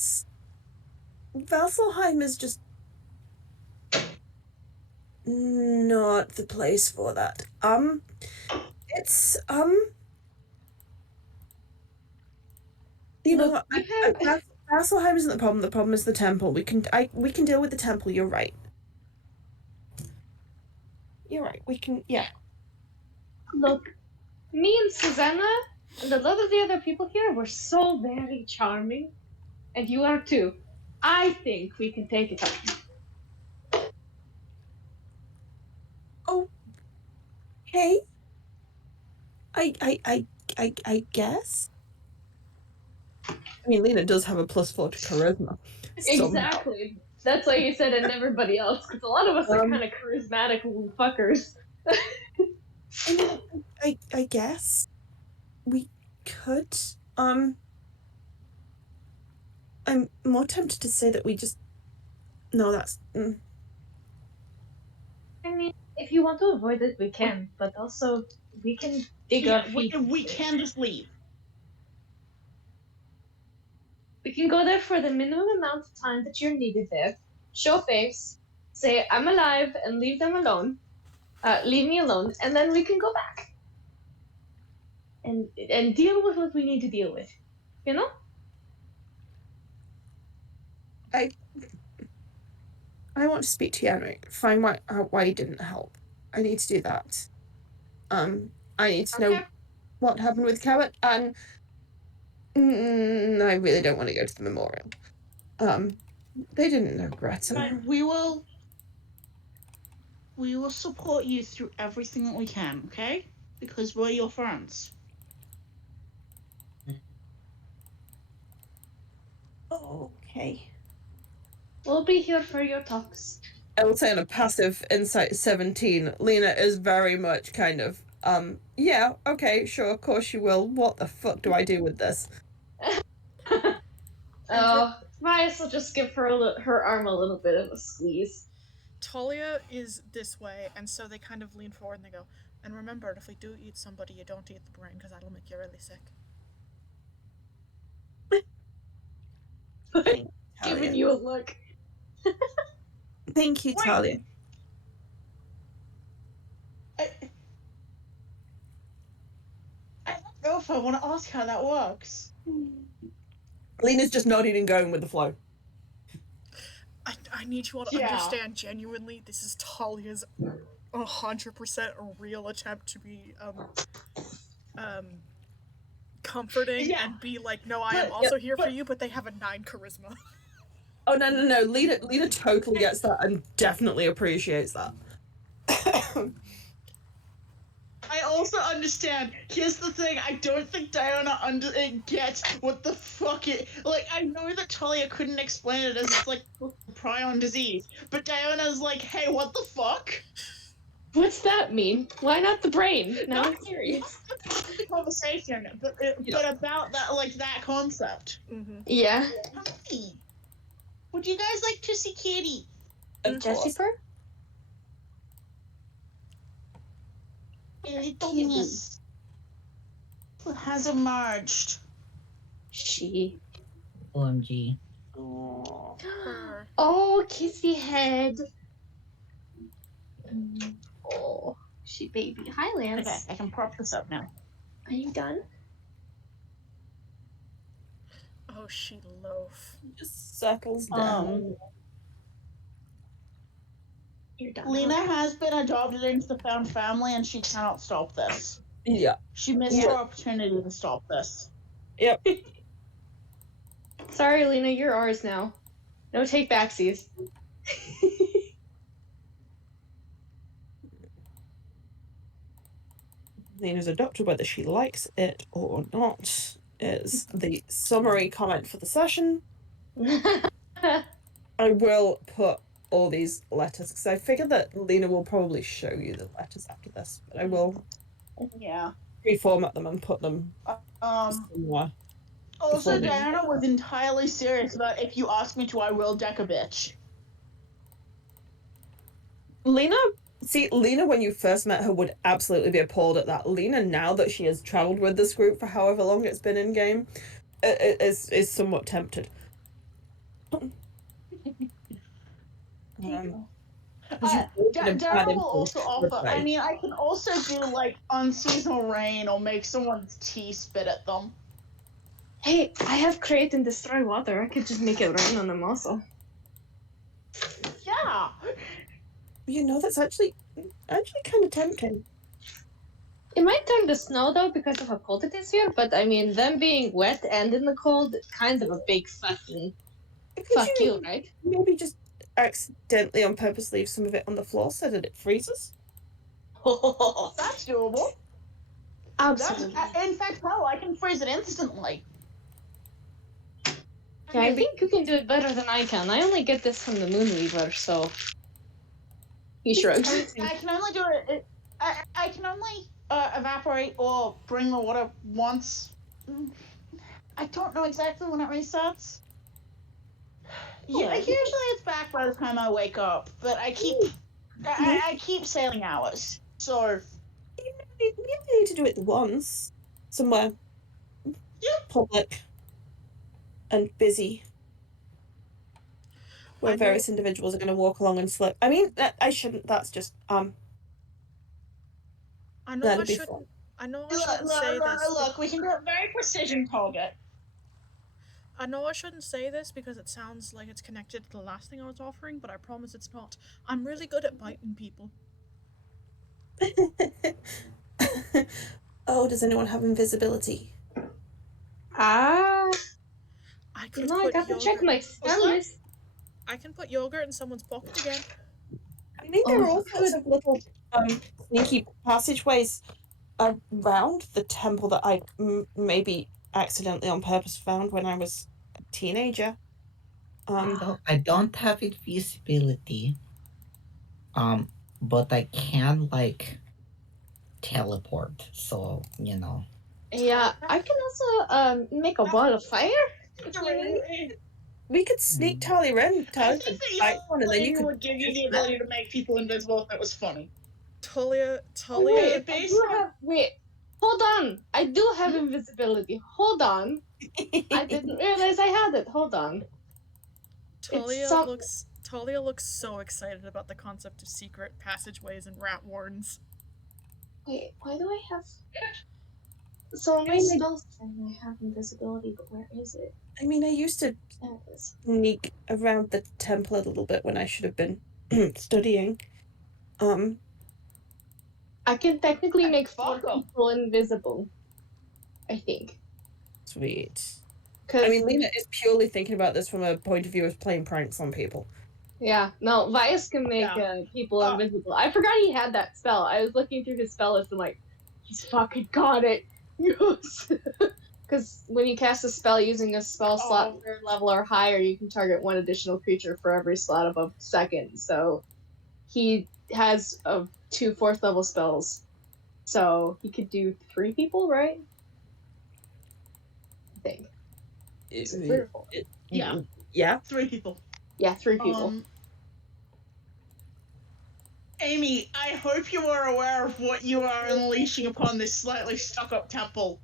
Vasselheim is just not the place for that. It's you know, Look, we have Vasselheim isn't the problem. The problem is the temple. We can deal with the temple. You're right. You're right. We can. Yeah. look. Me and Susanna and a lot of the other people here were so very charming, and you are too. I think we can take it up. Okay. I guess. I mean, Lena does have a +4 to charisma. Exactly. That's why you said, and everybody else, because a lot of us are kind of charismatic little fuckers. I mean, I guess we could. I'm more tempted to say that we just. No, that's. I mean, if you want to avoid it, we can, but also we can dig our feet. We can just leave. We can go there for the minimum amount of time that you're needed there. Show face, say I'm alive, and leave them alone. Leave me alone, and then we can go back and deal with what we need to deal with. You know? I want to speak to Yannick. Find why he didn't help. I need to do that. I need to know what happened with Cabot, and I really don't want to go to the memorial. They didn't know Greta. But we will support you through everything that we can, okay? Because we're your friends. Okay. We'll be here for your talks. I will say on a passive insight 17, Lena is very much kind of, yeah, okay, sure, of course you will. What the fuck do I do with this? Rias will just give her arm a little bit of a squeeze. Talia is this way, and so they kind of lean forward and they go, and remember, if we do eat somebody, you don't eat the brain, because that'll make you really sick. Giving you a look. Thank you, Talia. I don't know if I want to ask how that works. Lena's just nodding and going with the flow. I need you all to understand, genuinely, this is Talia's 100% real attempt to be comforting and be like, no, I am also here for you, but they have a 9 charisma. Oh, no. Lena totally gets that and definitely appreciates that. I also understand. Here's the thing: I don't think Diana gets what the fuck it. Like, I know that Talia couldn't explain it as it's like prion disease, but Diana's like, "Hey, what the fuck?" What's that mean? Why not the brain? Now I'm curious. Conversation, but about that, like that concept. Mm-hmm. Yeah. Hi. Would you guys like to see Kitty? Jessie? Penis has emerged. She. OMG. Oh, kissy head. Oh, she baby. Hi, Lance. Okay, I can prop this up now. Are you done? Oh, she loaf. Just settles down. You're done. Lena has been adopted into the found family, and she cannot stop this. Yeah. She missed her opportunity to stop this. Yep. Sorry, Lena, you're ours now. No take backsies. Lena's adopted whether she likes it or not is the summary comment for the session. I will put all these letters because I figured that Lena will probably show you the letters after this, but I will Yeah. reformat them and put them somewhere. Also, Before- Diana was entirely serious about if you ask me to, I will deck a bitch. Lena, when you first met her, would absolutely be appalled at that. Lena, now that she has traveled with this group for however long it's been in game, is somewhat tempted. Daryl will also offer. I mean, I can also do like unseasonal rain or make someone's tea spit at them. Hey, I have create and destroy water. I could just make it rain on them also. Yeah. You know, that's actually kind of tempting. It might turn to snow though because of how cold it is here, but I mean, them being wet and in the cold, kind of a big fucking fuck you, right? Maybe just accidentally on purpose leave some of it on the floor so that it freezes. That's doable. Absolutely. In fact, no, I can freeze it instantly. Yeah, I think you can do it better than I can. I only get this from the Moonweaver, so he shrugs. I can only do it. I can only evaporate or bring the water once. I don't know exactly when it resets. Yeah, usually it's back by the time I wake up, but I keep sailing hours, so You need to do it once, somewhere public and busy, where various individuals are going to walk along and slip. I mean, I shouldn't. That's just I know that'd I be shouldn't. fun. I know I shouldn't say this. Look, we can do a very precision target. I know I shouldn't say this because it sounds like it's connected to the last thing I was offering, but I promise it's not. I'm really good at biting people. Oh, does anyone have invisibility? I could No, I put gotta check yogurt. my spell list. I can put yogurt in someone's pocket again. I mean, there are all sorts of little sneaky passageways around the temple that I maybe accidentally on purpose found when I was a teenager. So I don't have invisibility. But I can like teleport, so you know. Yeah, I can also make a wall of fire. We could sneak Taldor'ei I think that fight one, and then you your could would give you the ability to make people invisible if it was funny. Talia. Wait, wait, hold on. I do have invisibility. Hold on. I didn't realize I had it. Hold on. Talia looks so excited about the concept of secret passageways and rat warrens. Wait, why do I have? So on my spells thing, I have invisibility, but where is it? I mean, I used to There it is. sneak around the temple a little bit when I should have been studying. I can technically make 4 Fuck 'em. people invisible. I think. Sweet. Cause I mean, Lena is purely thinking about this from a point of view of playing pranks on people. yeah, no, Vias can make people invisible. I forgot he had that spell. I was looking through his spell list and like, he's fucking got it. Yes. Because when you cast a spell using a spell slot 3rd level or higher, you can target 1 additional creature for every slot above 2nd. So he has 2 4th level spells. So he could do 3 people, right? I think. Is it 3 or 4? Yeah. Yeah. 3 people. Yeah, 3 people. Amy, I hope you are aware of what you are unleashing upon this slightly stuck-up temple.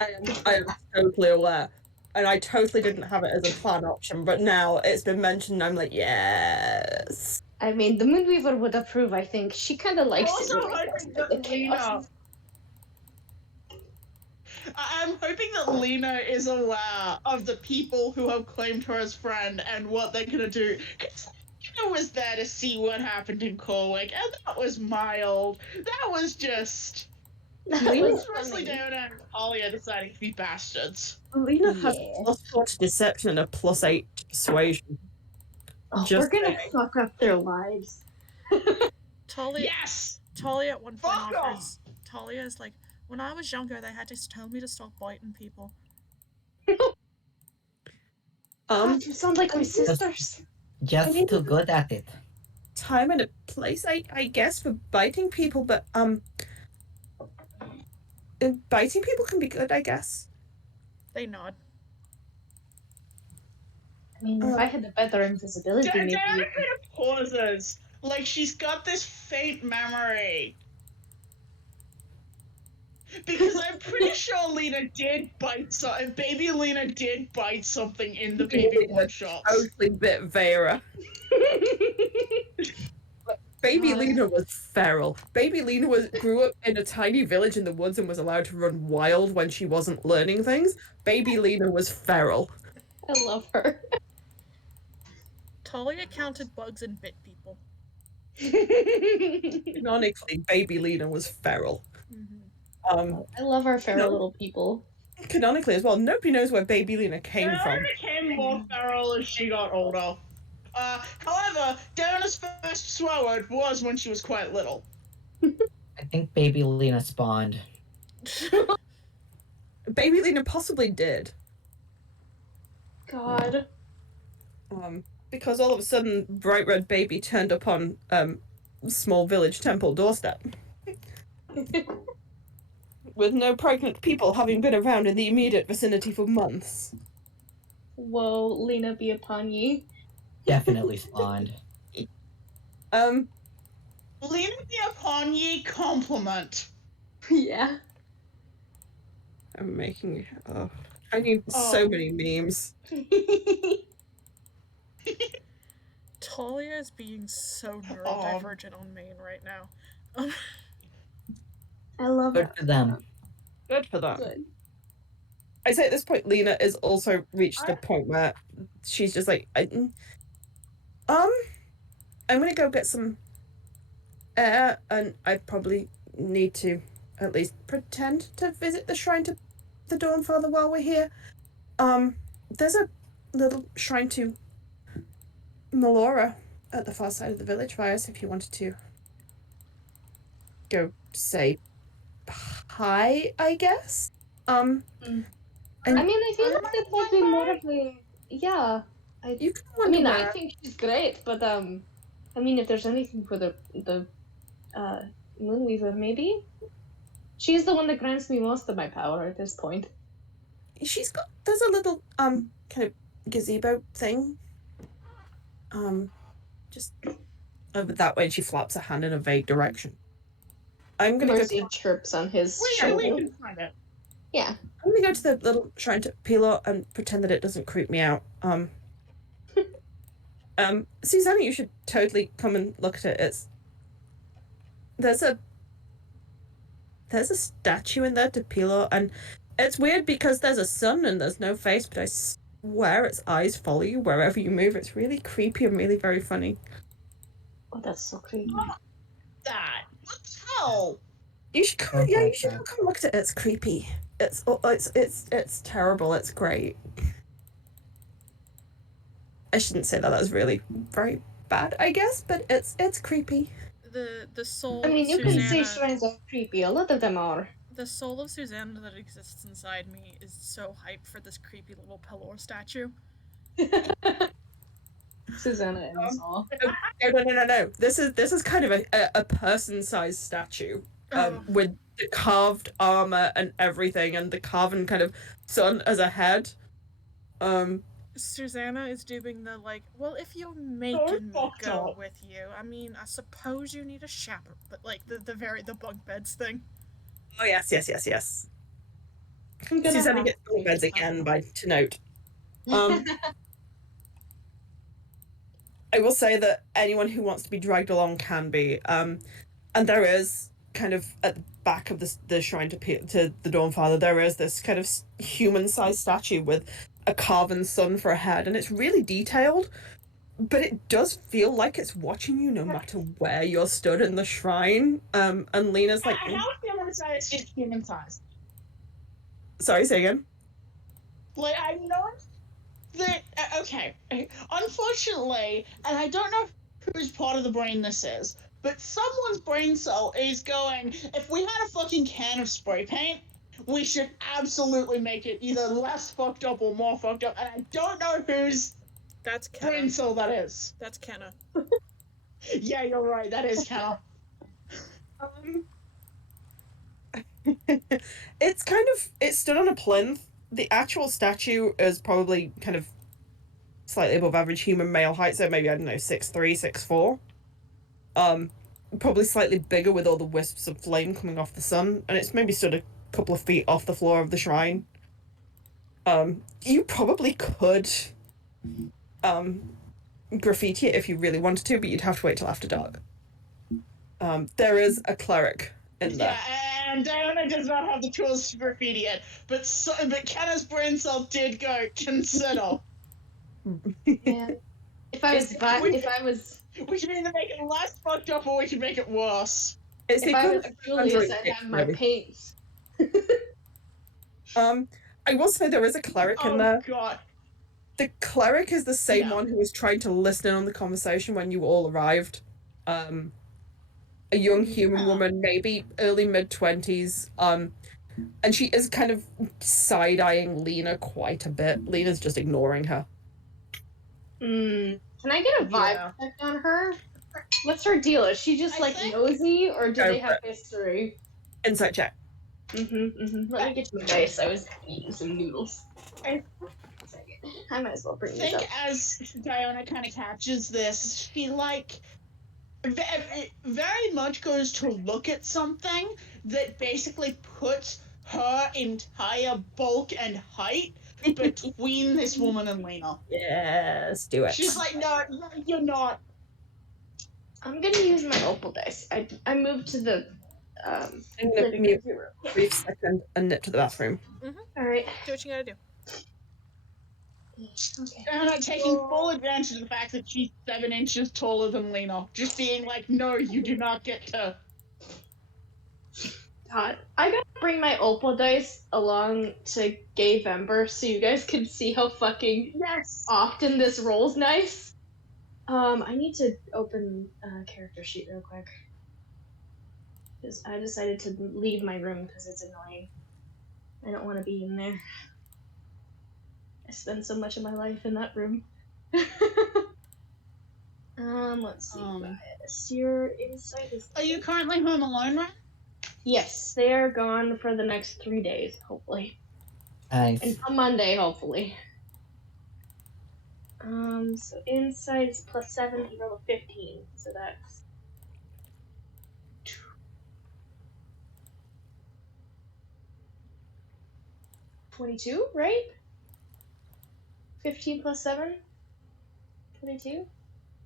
I am totally aware. And I totally didn't have it as a plan option, but now it's been mentioned, I'm like, yes. I mean, the Moonweaver would approve, I think. She kind of likes Also it. hoping that Lena... I'm hoping that Lena is aware of the people who have claimed her as friend and what they're gonna do. I was there to see what happened in Corwick, and that was mild. That was just... Lena mostly down and Talia deciding to be bastards. Lena has a +4 to deception and a +8 to persuasion. Oh, we're gonna fuck up their lives. Talia. Yes! Talia at one point Fuck offers. Talia is like, when I was younger, they had to tell me to stop biting people. You sound like my sisters. Just too good at it. Time and a place, I guess, for biting people, but biting people can be good, I guess. They nod. I mean, if I had a better invisibility, maybe. Diana kind of pauses, like she's got this faint memory. Because I'm pretty sure Lena did bite baby Lena did bite something in the baby one-shots. Totally bit Vera. Baby God. Lena was feral. Baby Lena grew up in a tiny village in the woods and was allowed to run wild when she wasn't learning things. Baby Lena was feral. I love her. Talia counted bugs and bit people. Canonically, Baby Lena was feral. I love our feral little people. Canonically as well, nobody knows where Baby Lena came Diana from. became more feral as she got older. However, Diana's first swear word was when she was quite little. I think baby Lena spawned. Baby Lena possibly did. God. Because all of a sudden, bright red baby turned up on small village temple doorstep. With no pregnant people having been around in the immediate vicinity for months. Whoa, Lena be upon ye. Definitely spawned. Lena be upon ye compliment. Yeah. I'm making. I need so many memes. Talia is being so neurodivergent on main right now. I love Good it. for them. Good for them. Good. I say at this point, Lena has also reached the point where she's just like, I'm gonna go get some air, and I probably need to at least pretend to visit the shrine to the Dawnfather while we're here. There's a little shrine to Melora at the far side of the village by us if you wanted to go say hi, I guess. I mean, I feel like that might be more of a You can I mean, I wonder think she's great, but I mean, if there's anything for the Moonweaver, maybe she's the one that grants me most of my power at this point. there's a little kind of gazebo thing. Just over that way, and she flaps a hand in a vague direction. I'm gonna Mercy go. chirps on his We shoulder. can find it. Yeah. I'm gonna go to the little shrine to Pilo and pretend that it doesn't creep me out. Susanna, you should totally come and look at it. There's a statue in there to Pilo, and it's weird because there's a sun and there's no face, but I swear its eyes follow you wherever you move. It's really creepy and really very funny. Oh, that's so creepy. That. What the hell? You should come. Oh, Yeah, you my should God. come look at it. It's creepy. It's terrible. It's great. I shouldn't say that. That's really very bad, I guess, but it's creepy. The soul I mean, you of can say Susanna, shrines are creepy. A lot of them are. the soul of Susanna that exists inside me is so hyped for this creepy little Pelor statue. Susanna and us all. No. This is kind of a person-sized statue, with the carved armor and everything, and the carven kind of sun as a head. Susanna is doing the like, well, if you're making me fucked go up. with you, I mean, I suppose you need a chaperone, but like the bunk beds thing. Oh yes. I'm gonna Susanna have gets bunk beds again to note. I will say that anyone who wants to be dragged along can be. And there is kind of at the back of the shrine to the Dawnfather, there is this kind of human-sized statue with a carven sun for a head, and it's really detailed, but it does feel like it's watching you no matter where you're stood in the shrine. And Lena's like, How human size is human size? sorry, say again. Like, I know that. Okay. Unfortunately, and I don't know whose part of the brain this is, but someone's brain cell is going, if we had a fucking can of spray paint, we should absolutely make it either less fucked up or more fucked up, and I don't know whose That's brain Kenna. cell that is. That's Kenna. Yeah, you're right, that is Kenna. It's kind of, it stood on a plinth. The actual statue is probably kind of slightly above average human male height, so maybe, I don't know, 6'3", 6'4". Probably slightly bigger with all the wisps of flame coming off the sun, and it's maybe stood a couple of feet off the floor of the shrine. You probably could graffiti it if you really wanted to, but you'd have to wait till after dark. There is a cleric in there. Yeah, and Diana does not have the tools to graffiti it, but Kenneth's brain cell did go consider. Yeah. If I was We can either make it less fucked up or we can make it worse. It's if I was Julius, I'd have my paints. I will say there is a cleric in there. Oh god. The cleric is the same Yeah. one who was trying to listen in on the conversation when you all arrived. A young human woman, maybe early mid-20s. And she is kind of side-eyeing Lena quite a bit. Lena's just ignoring her. Can I get a vibe check on her? What's her deal? Is she just nosy, or do they have history? Insight check. Let me get my dice. I was eating some noodles. I might as well bring this up. As Diana kind of catches this, she very much goes to look at something that basically puts her entire bulk and height between this woman and Lena. Yes, do it. She's like, no, you're not. I'm gonna use my opal dice. I moved to the I'm gonna mute for a brief second and nip to the bathroom. All right. Do what you gotta do. Okay. And I'm taking full advantage of the fact that she's 7 inches taller than Lena. Just being like, no, you do not get to. God, I gotta bring my opal dice along to Gay Vember so you guys can see how fucking often this rolls nice. I need to open a character sheet real quick. Because I decided to leave my room because it's annoying. I don't want to be in there. I spend so much of my life in that room. Let's see. Your insight is. Are you currently home alone, right? Yes, they are gone for the next 3 days, hopefully. Nice. Until Monday, hopefully. So insight is +7, you roll a 15, so that's 22, right? 15 plus 7? 22?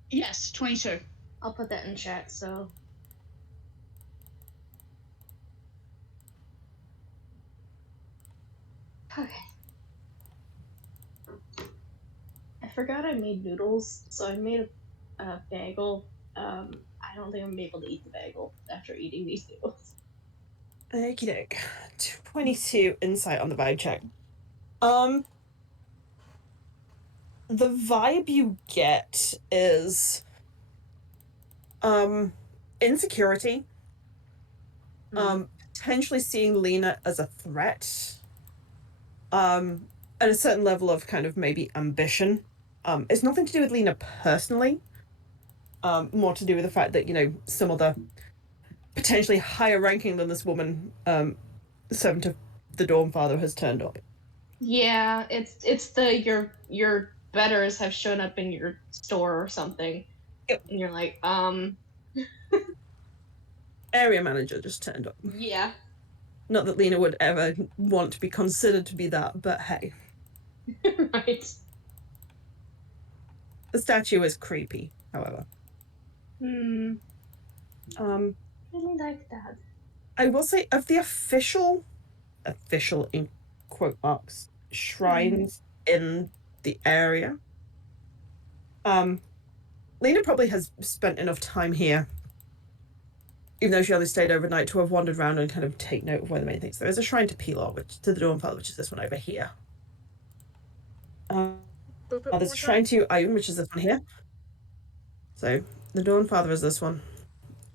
Yes, 22. I'll put that in chat, so. Okay. I forgot I made noodles, so I made a bagel. I don't think I'm gonna be able to eat the bagel after eating these noodles. Okie doke. 22 insight on the vibe check. The vibe you get is insecurity. Potentially seeing Lena as a threat. And a certain level of kind of maybe ambition. It's nothing to do with Lena personally. More to do with the fact that, you know, some other potentially higher ranking than this woman, servant of the Dawnfather, has turned up. Yeah, it's the your betters have shown up in your store or something. Yep. And you're like, Area manager just turned up. yeah. Not that Lena would ever want to be considered to be that, but hey. Right. The statue is creepy, however. Really like that. I will say, of the official in quote marks, shrines in the area, Lena probably has spent enough time here, even though she only stayed overnight, to have wandered around and kind of take note of where the main things. There is a shrine to Pilar, to the Dawnfather, which is this one over here. There's a shrine to Ayun, which is this one here. So the Dawnfather is this one.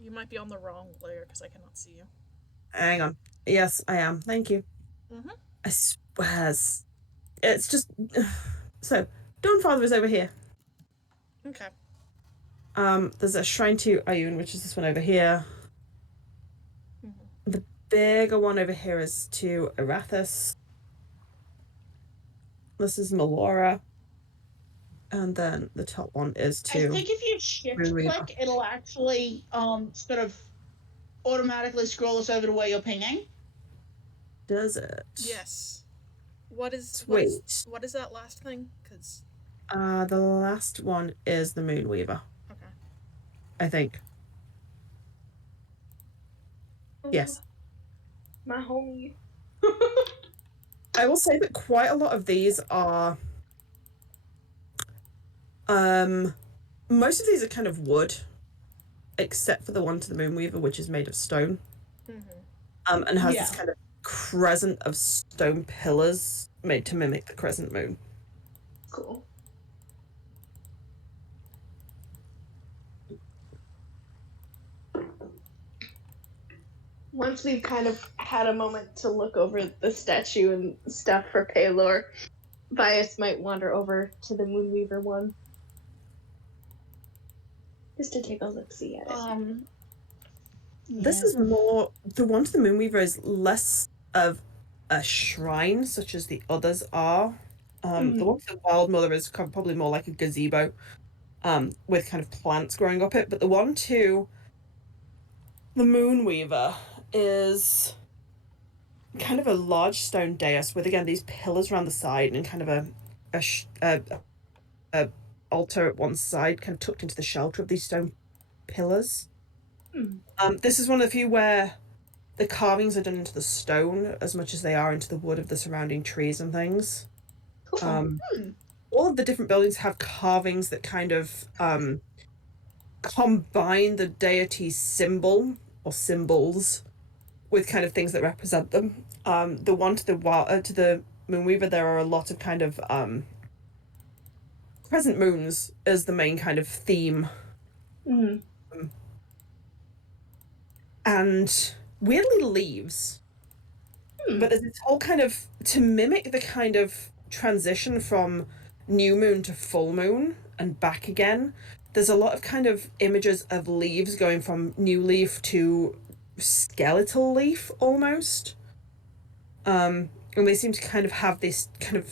You might be on the wrong layer because I cannot see you. Hang on. Yes, I am. Thank you. I swear. It's just. So, Dawnfather is over here. Okay. There's a shrine to Ayun, which is this one over here. The bigger one over here is to Arathis. This is Melora. And then the top one is I to think if you shift Moonweaver. click, it'll actually sort of automatically scroll us over to where you're pinging. Does it? Yes. What is Sweet. what is that last thing? Because The last one is the Moonweaver, okay. I think. Yes. My homie. I will say that quite a lot of these are most of these are kind of wood, except for the one to the Moonweaver, which is made of stone. And has this kind of crescent of stone pillars made to mimic the crescent moon. Cool. Once we've kind of had a moment to look over the statue and stuff for Paylor, Bias might wander over to the Moonweaver one. Just to take a look-see at it. This is more, the one to the Moonweaver is less of a shrine, such as the others are. The one to the Wild Mother is probably more like a gazebo, with kind of plants growing up it. But the one to the Moonweaver is kind of a large stone dais with, again, these pillars around the side and kind of a altar at one side, kind of tucked into the shelter of these stone pillars. This is one of the few where the carvings are done into the stone as much as they are into the wood of the surrounding trees and things. Cool. All of the different buildings have carvings that kind of combine the deity's symbol or symbols with kind of things that represent them. The one to the Moonweaver, there are a lot of kind of crescent moons as the main kind of theme. And weirdly leaves. But there's this whole kind of, to mimic the kind of transition from new moon to full moon and back again, there's a lot of kind of images of leaves going from new leaf to skeletal leaf almost. And they seem to kind of have this kind of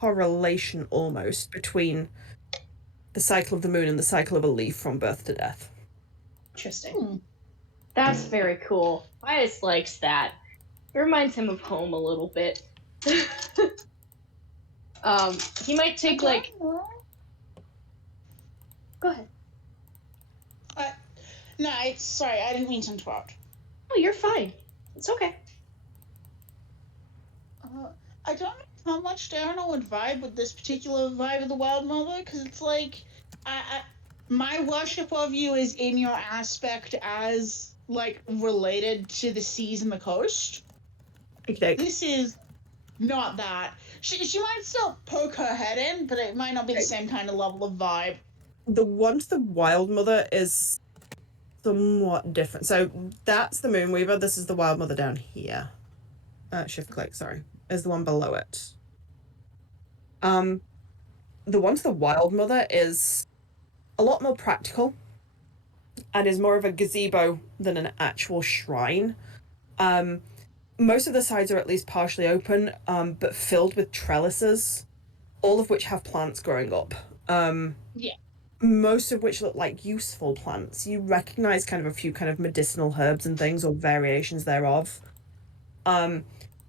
correlation almost between the cycle of the moon and the cycle of a leaf from birth to death. Interesting. That's very cool. Bias likes that. It reminds him of home a little bit. He might take like. Go ahead. No, sorry, I didn't mean to interrupt. Oh, you're fine. It's okay. I don't know how much Darren would vibe with this particular vibe of the Wild Mother, because it's like, my worship of you is in your aspect as, like, related to the seas and the coast. Okay. This is not that. She might still poke her head in, but it might not be the same kind of level of vibe. The one to the Wild Mother is somewhat different. So that's the Moonweaver. This is the Wild Mother down here. Shift click, sorry. Is the one below it. The one to the Wild Mother is a lot more practical and is more of a gazebo than an actual shrine. Most of the sides are at least partially open, but filled with trellises, all of which have plants growing up. Most of which look like useful plants. You recognize kind of a few kind of medicinal herbs and things or variations thereof.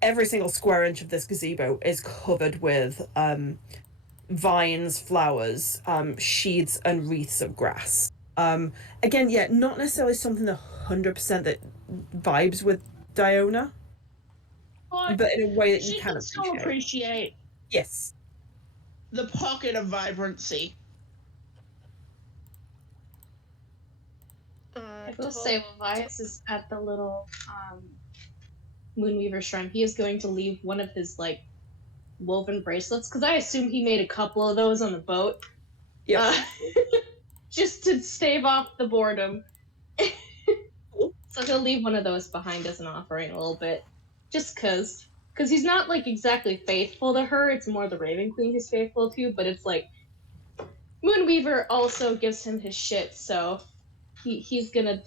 Every single square inch of this gazebo is covered with vines, flowers, sheaths, and wreaths of grass. Again, yeah, not necessarily something 100% that vibes with Diona, but in a way that you can appreciate. Yes. The pocket of vibrancy. I will say, when Vias is at the little Moonweaver shrine, he is going to leave one of his, like, woven bracelets, because I assume he made a couple of those on the boat. Yeah. Just to stave off the boredom. So he'll leave one of those behind as an offering a little bit. Just because. Because he's not, like, exactly faithful to her, it's more the Raven Queen he's faithful to, but it's like, Moonweaver also gives him his shit, so he's gonna,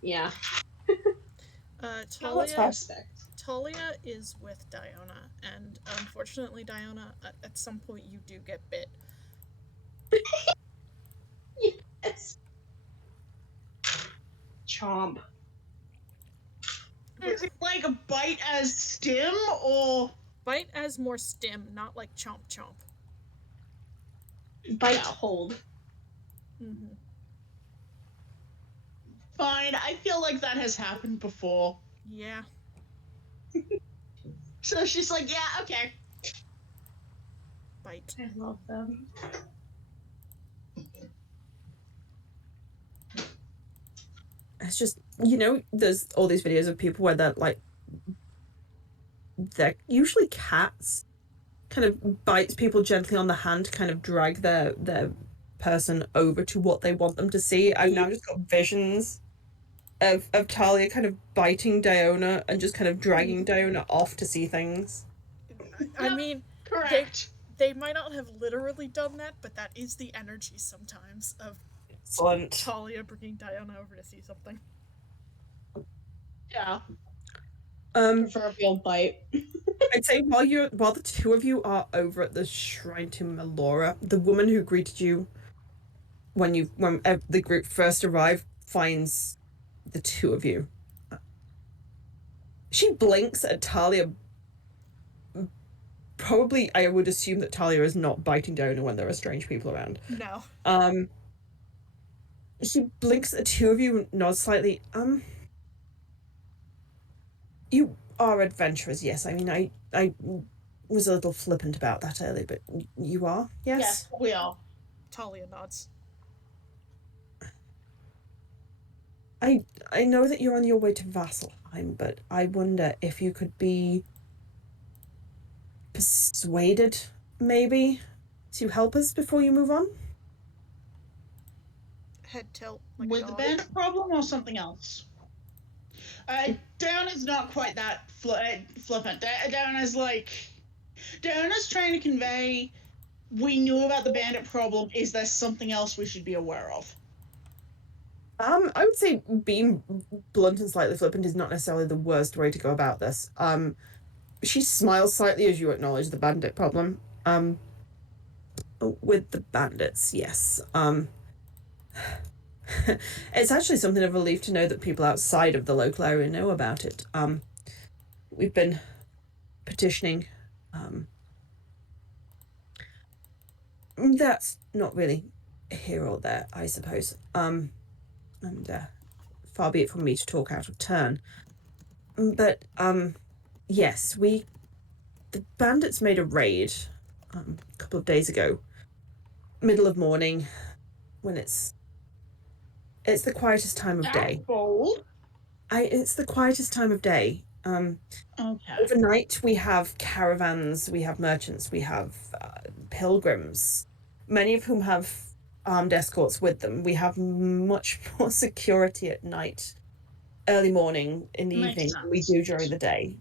yeah. Talia is with Diona, and unfortunately, Diona, at some point you do get bit. Yes. Chomp. Is it like a bite as stim, or Bite as more stim, not like chomp chomp. Bite Yeah. hold. Mm-hmm. fine? I feel like that has happened before. Yeah. So she's like, yeah, okay. Bite. I love them. It's just, you know, there's all these videos of people where they're usually cats, kind of bites people gently on the hand to kind of drag their person over to what they want them to see. I've now just got visions of Talia kind of biting Diona and just kind of dragging Diona off to see things. I Yep. mean, Correct. they might not have literally done that, but that is the energy sometimes of Excellent. Talia bringing Diona over to see something. Yeah. Proverbial bite. I'd say while the two of you are over at the shrine to Melora, the woman who greeted you when the group first arrived finds the two of you. She blinks at Talia. Probably, I would assume that Talia is not biting Diona when there are strange people around. No. She blinks at the two of you, nods slightly. You are adventurers, yes. I mean, I was a little flippant about that earlier, but you are, yes? Yes, we are. Talia nods. I know that you're on your way to Vasselheim, but I wonder if you could be persuaded, maybe, to help us before you move on? Head tilt. Like With the bandit problem or something else? Downa's not quite that flippant. Downa's trying to convey, we knew about the bandit problem. Is there something else we should be aware of? I would say being blunt and slightly flippant is not necessarily the worst way to go about this. She smiles slightly as you acknowledge the bandit problem. With the bandits, yes. It's actually something of a relief to know that people outside of the local area know about it. We've been petitioning. That's not really here or there, I suppose. And far be it from me to talk out of turn. But yes, the bandits made a raid a couple of days ago, middle of morning, when it's the quietest time of day. Bold. It's the quietest time of day. Okay. Overnight we have caravans, we have merchants, we have pilgrims, many of whom have armed escorts with them. We have much more security at night, early morning, in the Makes evening than we sense. do during the day.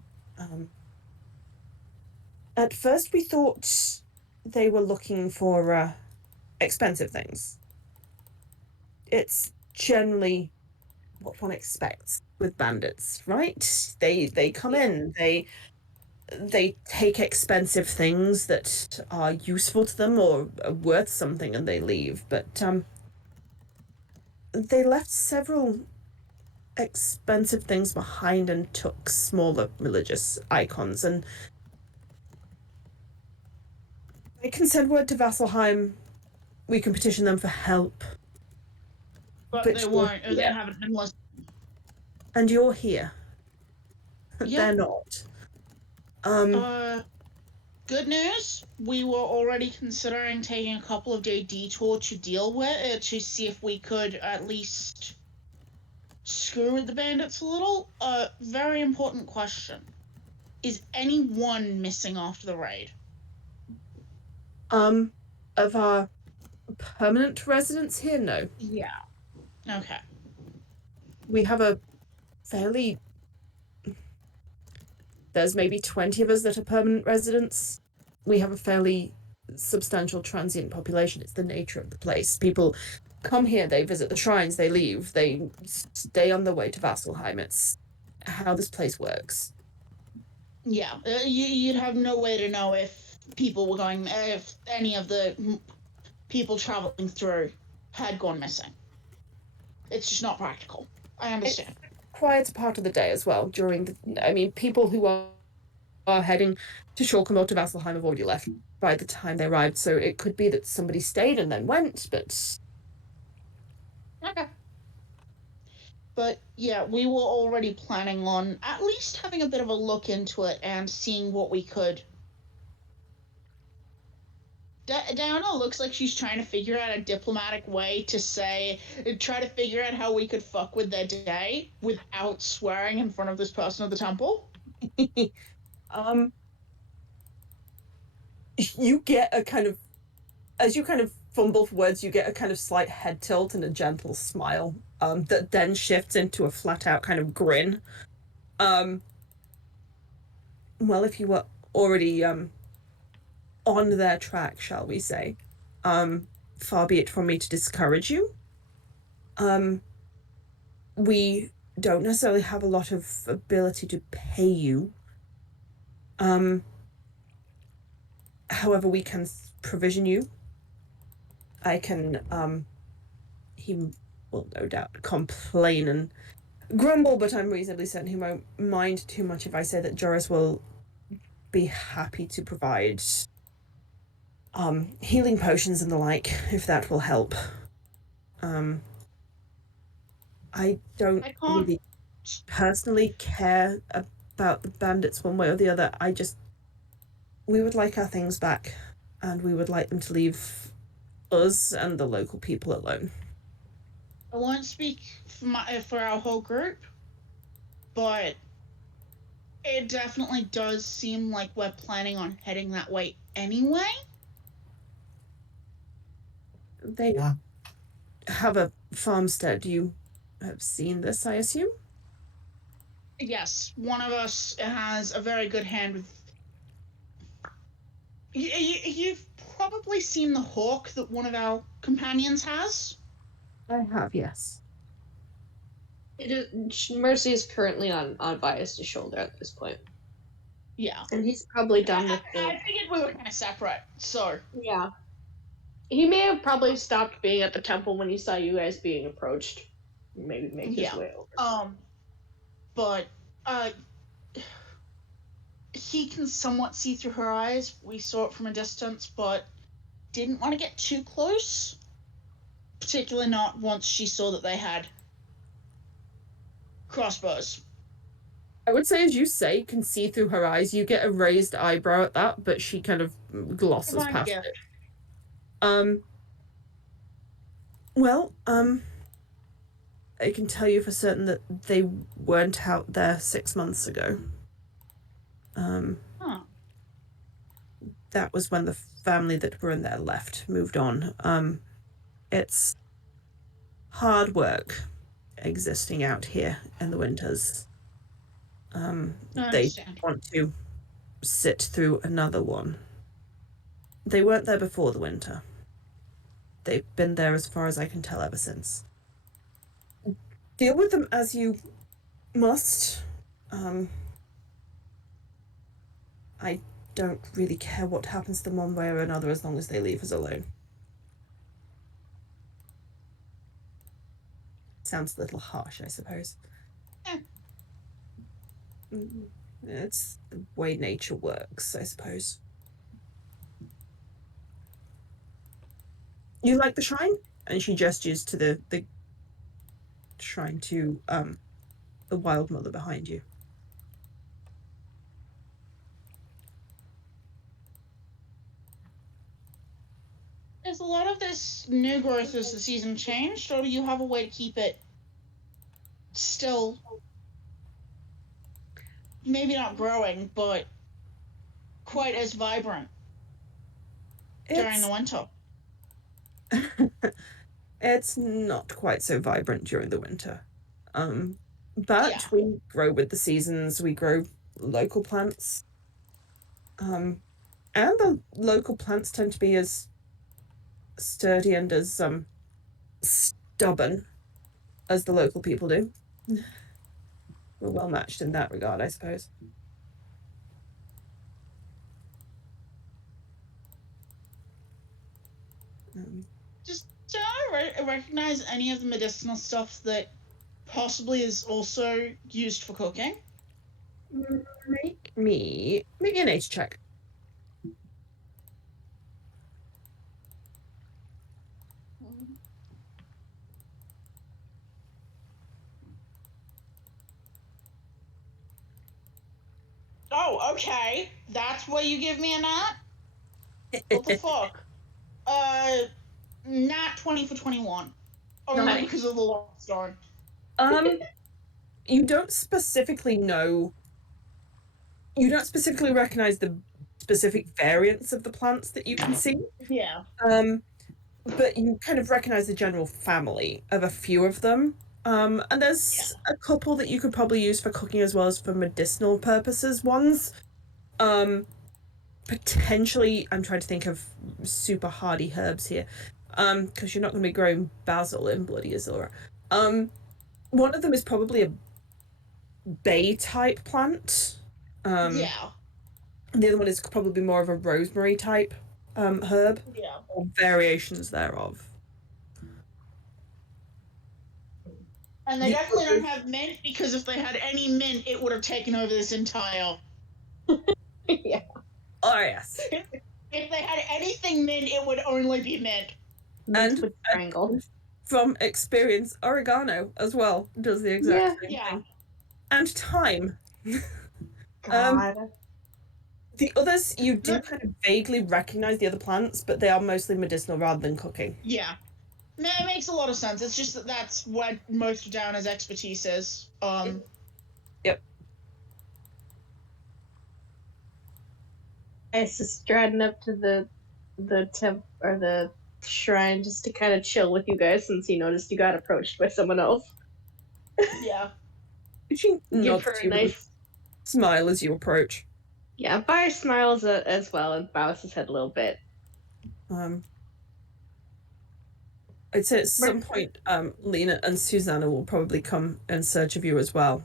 At first we thought they were looking for expensive things. It's generally what one expects with bandits, right? They come in, they take expensive things that are useful to them or are worth something, and they leave. But they left several expensive things behind and took smaller religious icons, and they can send word to Vasselheim. We can petition them for help. But But they you're won't. They here. haven't been listening. And you're here. Yeah. They're not. Good news. We were already considering taking a couple of day detour to deal with it, to see if we could at least screw with the bandits a little. Very important question. Is anyone missing after the raid? Of our permanent residents here, no. Yeah. Okay. We have a fairly... There's maybe 20 of us that are permanent residents. We have a fairly substantial transient population. It's the nature of the place. People come here, they visit the shrines, they leave, they stay on their way to Vasselheim. It's how this place works. Yeah, you'd have no way to know if people were going, if any of the people traveling through had gone missing. It's just not practical. I understand. Quieter part of the day as well. During the, I mean, people who are heading to Shulkham or to Vasselheim have already left by the time they arrived, so it could be that somebody stayed and then went, but Okay. But yeah, we were already planning on at least having a bit of a look into it and seeing what we could. Diana looks like she's trying to figure out a diplomatic way to try to figure out how we could fuck with their day without swearing in front of this person at the temple. um, you get a kind of, as you kind of fumble for words, you get a kind of slight head tilt and a gentle smile, that then shifts into a flat out kind of grin. Um, well, if you were already on their track, shall we say, far be it from me to discourage you. Um, we don't necessarily have a lot of ability to pay you. However, we can provision you. I can, he will no doubt complain and grumble, but I'm reasonably certain he won't mind too much if I say that Joris will be happy to provide healing potions and the like, if that will help. I don't I can't. really personally care about the bandits one way or the other. We would like our things back, and we would like them to leave us and the local people alone. I won't speak for our whole group, but it definitely does seem like we're planning on heading that way anyway. They have a farmstead. You have seen this, I assume? Yes, one of us has a very good hand with. You've probably seen the hawk that one of our companions has. I have, yes. Mercy is currently on Bias's shoulder at this point. Yeah. And he's probably done with I figured we were kind of separate, so. Yeah. He may have probably stopped being at the temple when he saw you guys being approached. Maybe make his way over. But, he can somewhat see through her eyes. We saw it from a distance, but didn't want to get too close. Particularly not once she saw that they had crossbows. I would say, as you say, you can see through her eyes. You get a raised eyebrow at that, but she kind of glosses past it. Well, I can tell you for certain that they weren't out there 6 months ago. That was when the family that were in there left, moved on. It's hard work existing out here in the winters. They want to sit through another one. They weren't there before the winter. They've been there, as far as I can tell, ever since. Deal with them as you must. I don't really care what happens to them one way or another as long as they leave us alone. Sounds a little harsh, I suppose. It's the way nature works, I suppose. You like the shrine? And she gestures to the shrine to the wild mother behind you. Is a lot of this new growth as the season changed, or do you have a way to keep it still maybe not growing, but quite as vibrant during the winter? It's not quite so vibrant during the winter. But we grow with the seasons, we grow local plants. And the local plants tend to be as sturdy and as stubborn as the local people do. We're well matched in that regard, I suppose. Do I recognize any of the medicinal stuff that possibly is also used for cooking? Make me an age check. Oh, okay. That's where you give me a nat? What the fuck? Nat 20 for 21. Only Nice. because of the lost stone. You don't specifically know. You don't specifically recognize the specific variants of the plants that you can see. Yeah. But you kind of recognize the general family of a few of them. And there's a couple that you could probably use for cooking as well as for medicinal purposes. Ones, potentially, I'm trying to think of super hardy herbs here, because you're not going to be growing basil in Bloody Azura. One of them is probably a bay type plant. Yeah. The other one is probably more of a rosemary type herb, Yeah. or variations thereof. And they definitely don't have mint, because if they had any mint, it would have taken over this entire. Yeah. Oh, yes. If they had anything mint, it would only be mint. Mint And- with strangle. From experience, oregano as well does the exact same Yeah. thing. And thyme. God. The others, you do kind of vaguely recognize the other plants, but they are mostly medicinal rather than cooking. Yeah. It makes a lot of sense. It's just that that's what most of Downer's expertise is. Yep. Ice is striding up to the temp or the shrine just to kind of chill with you guys since he noticed you got approached by someone else. Yeah. She Give nods her to a you with a nice. smile as you approach. Yeah, Fire smiles as well and bows his head a little bit. I'd say at some point, Lena and Susanna will probably come in search of you as well.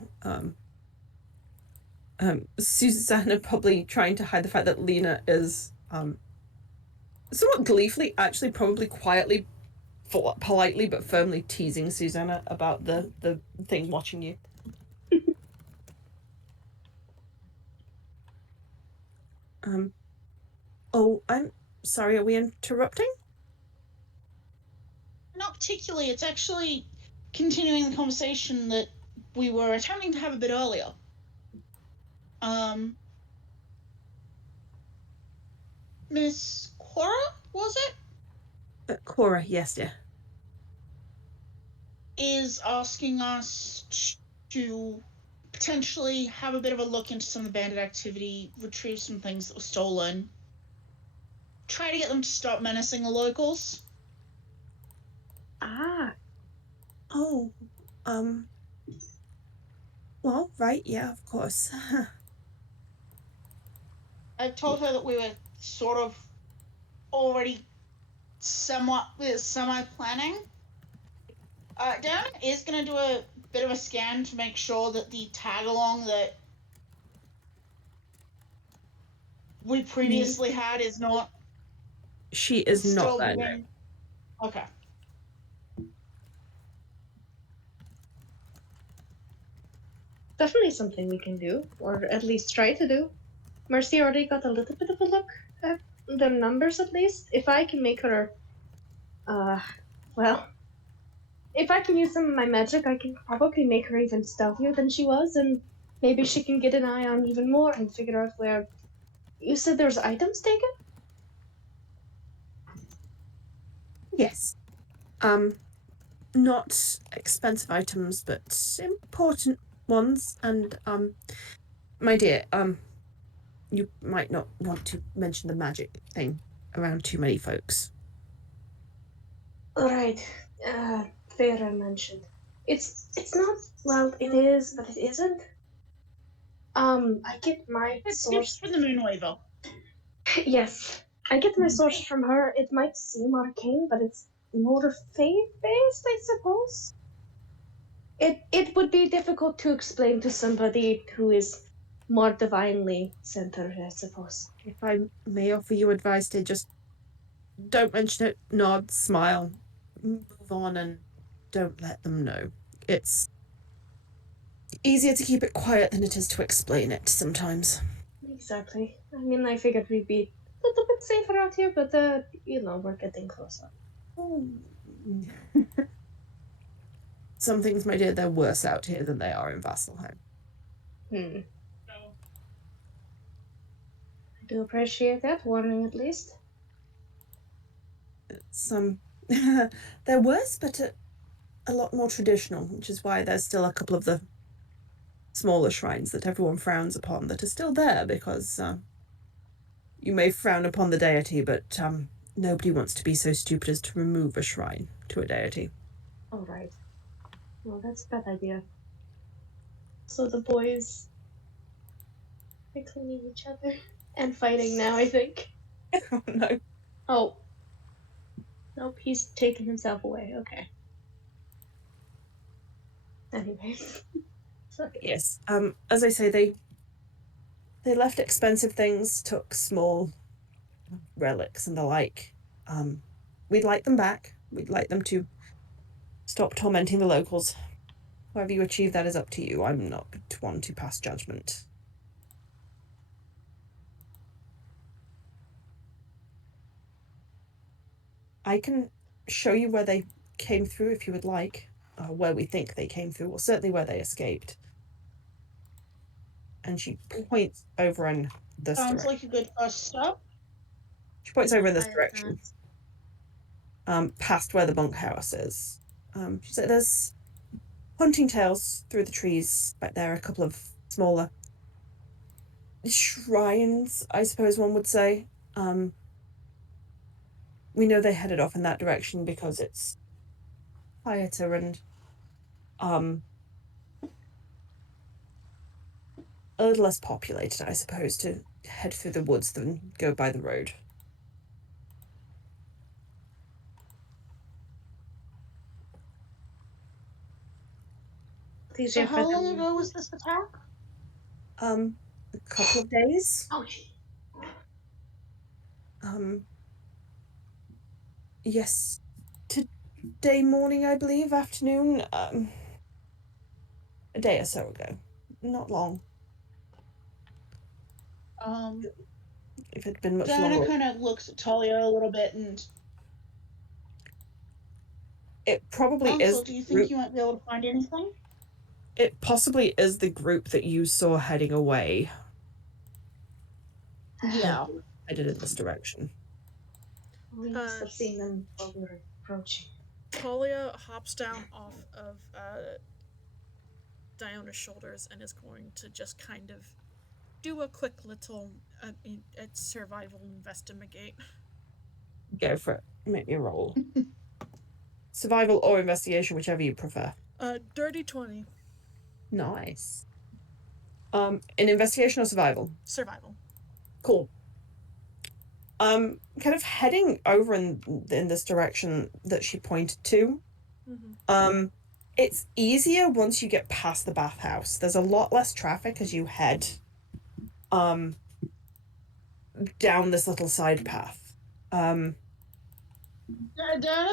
Susanna probably trying to hide the fact that Lena is somewhat gleefully, actually probably quietly, politely but firmly teasing Susanna about the thing watching you. Oh, I'm sorry, are we interrupting? Not particularly. It's actually continuing the conversation that we were attempting to have a bit earlier. Miss Cora, was it? Cora, yes, dear. Is asking us to potentially have a bit of a look into some of the bandit activity, retrieve some things that were stolen, try to get them to stop menacing the locals. Ah. Oh, well, right, yeah, of course. I've told her that we were sort of already semi-planning. Darren is going to do a bit of a scan to make sure that the tag-along that we previously had is not... She is not there, no. Okay. Definitely something we can do, or at least try to do. Mercy already got a little bit of a look at the numbers, at least. If I can make her, well, if I can use some of my magic, I can probably make her even stealthier than she was, and maybe she can get an eye on even more and figure out where. You said there's items taken? Yes. Not expensive items, but important ones. And, my dear, you might not want to mention the magic thing around too many folks. Alright, Vera mentioned. It's not, well, it is, but it isn't. I get my source from the Moonweaver. Yes, I get my source from her. It might seem arcane, but it's more faith-based, I suppose. It would be difficult to explain to somebody who is more divinely centered, I suppose. If I may offer you advice to just don't mention it, nod, smile, move on, and don't let them know. It's easier to keep it quiet than it is to explain it sometimes. Exactly. I mean, I figured we'd be a little bit safer out here, but we're getting closer. Some things, my dear, they're worse out here than they are in Vasselheim. I do appreciate that warning, at least. Some they're worse, but a lot more traditional, which is why there's still a couple of the smaller shrines that everyone frowns upon that are still there, because you may frown upon the deity, but nobody wants to be so stupid as to remove a shrine to a deity. All right. Well, that's a bad idea. So the boys are cleaning each other and fighting now, I think. Oh no. Oh. Nope, he's taking himself away. Okay. Anyways. Yes. As I say, they left expensive things, took small relics and the like. We'd like them back. We'd like them to stop tormenting the locals. However you achieve that is up to you. I'm not one to pass judgment. I can show you where they came through if you would like, where we think they came through, or certainly where they escaped. And she points over in this Sounds direction. like a good first step. She points over in this I direction, past where the bunkhouse is. She said there's hunting tails through the trees back there, a couple of smaller shrines, I suppose one would say. We know they headed off in that direction because it's quieter and a little less populated, I suppose, to head through the woods than go by the road. So how long ago was this attack? A couple of days. Oh, Yes, today morning, I believe, afternoon, a day or so ago. Not long. If it had been much Diana longer. kind of looks at Talia a little bit and. It probably Uncle, is. do you think you might be able to find anything? It possibly is the group that you saw heading away. Yeah. Headed in this direction. We must have seen them while we were approaching. Talia hops down off of Diona's shoulders and is going to just kind of do a quick little survival investigate. Go for it. Make me a roll. Survival or investigation, whichever you prefer. Dirty 20. Nice. In investigation or survival? Survival. Cool. Kind of heading over in this direction that she pointed to. Mm-hmm. It's easier once you get past the bathhouse. There's a lot less traffic as you head down this little side path. Diana's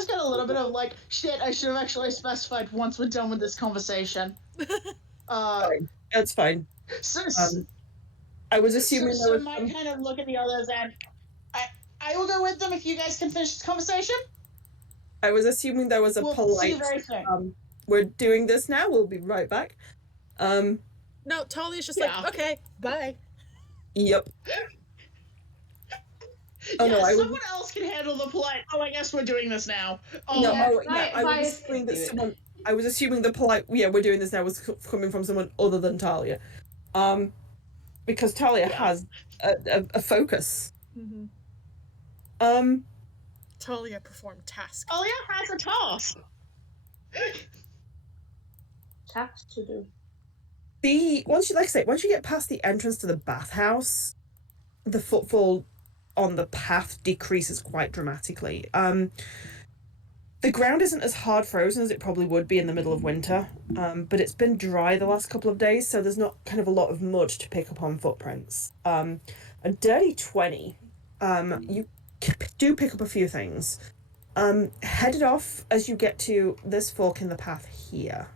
got a little bit of like, shit, I should have actually specified once we're done with this conversation. Fine. That's fine. I was assuming so might kind of look at the others and I will go with them if you guys can finish this conversation. I was assuming there was a polite. See you very soon. We're doing this now. We'll be right back. No, Talia's just like, okay, bye. Yep. Oh no! Someone else can handle the polite. Oh, I guess we're doing this now. Oh no, yeah. I was assuming that someone. I was assuming the polite. Yeah, we're doing this now was coming from someone other than Talia, because Talia has a focus. Mm-hmm. Talia performed task. Talia has a task. Task to do. Once you get past the entrance to the bathhouse, the footfall on the path decreases quite dramatically. The ground isn't as hard frozen as it probably would be in the middle of winter, but it's been dry the last couple of days, so there's not kind of a lot of mud to pick up on footprints. A dirty 20. You do pick up a few things. Headed off as you get to this fork in the path here.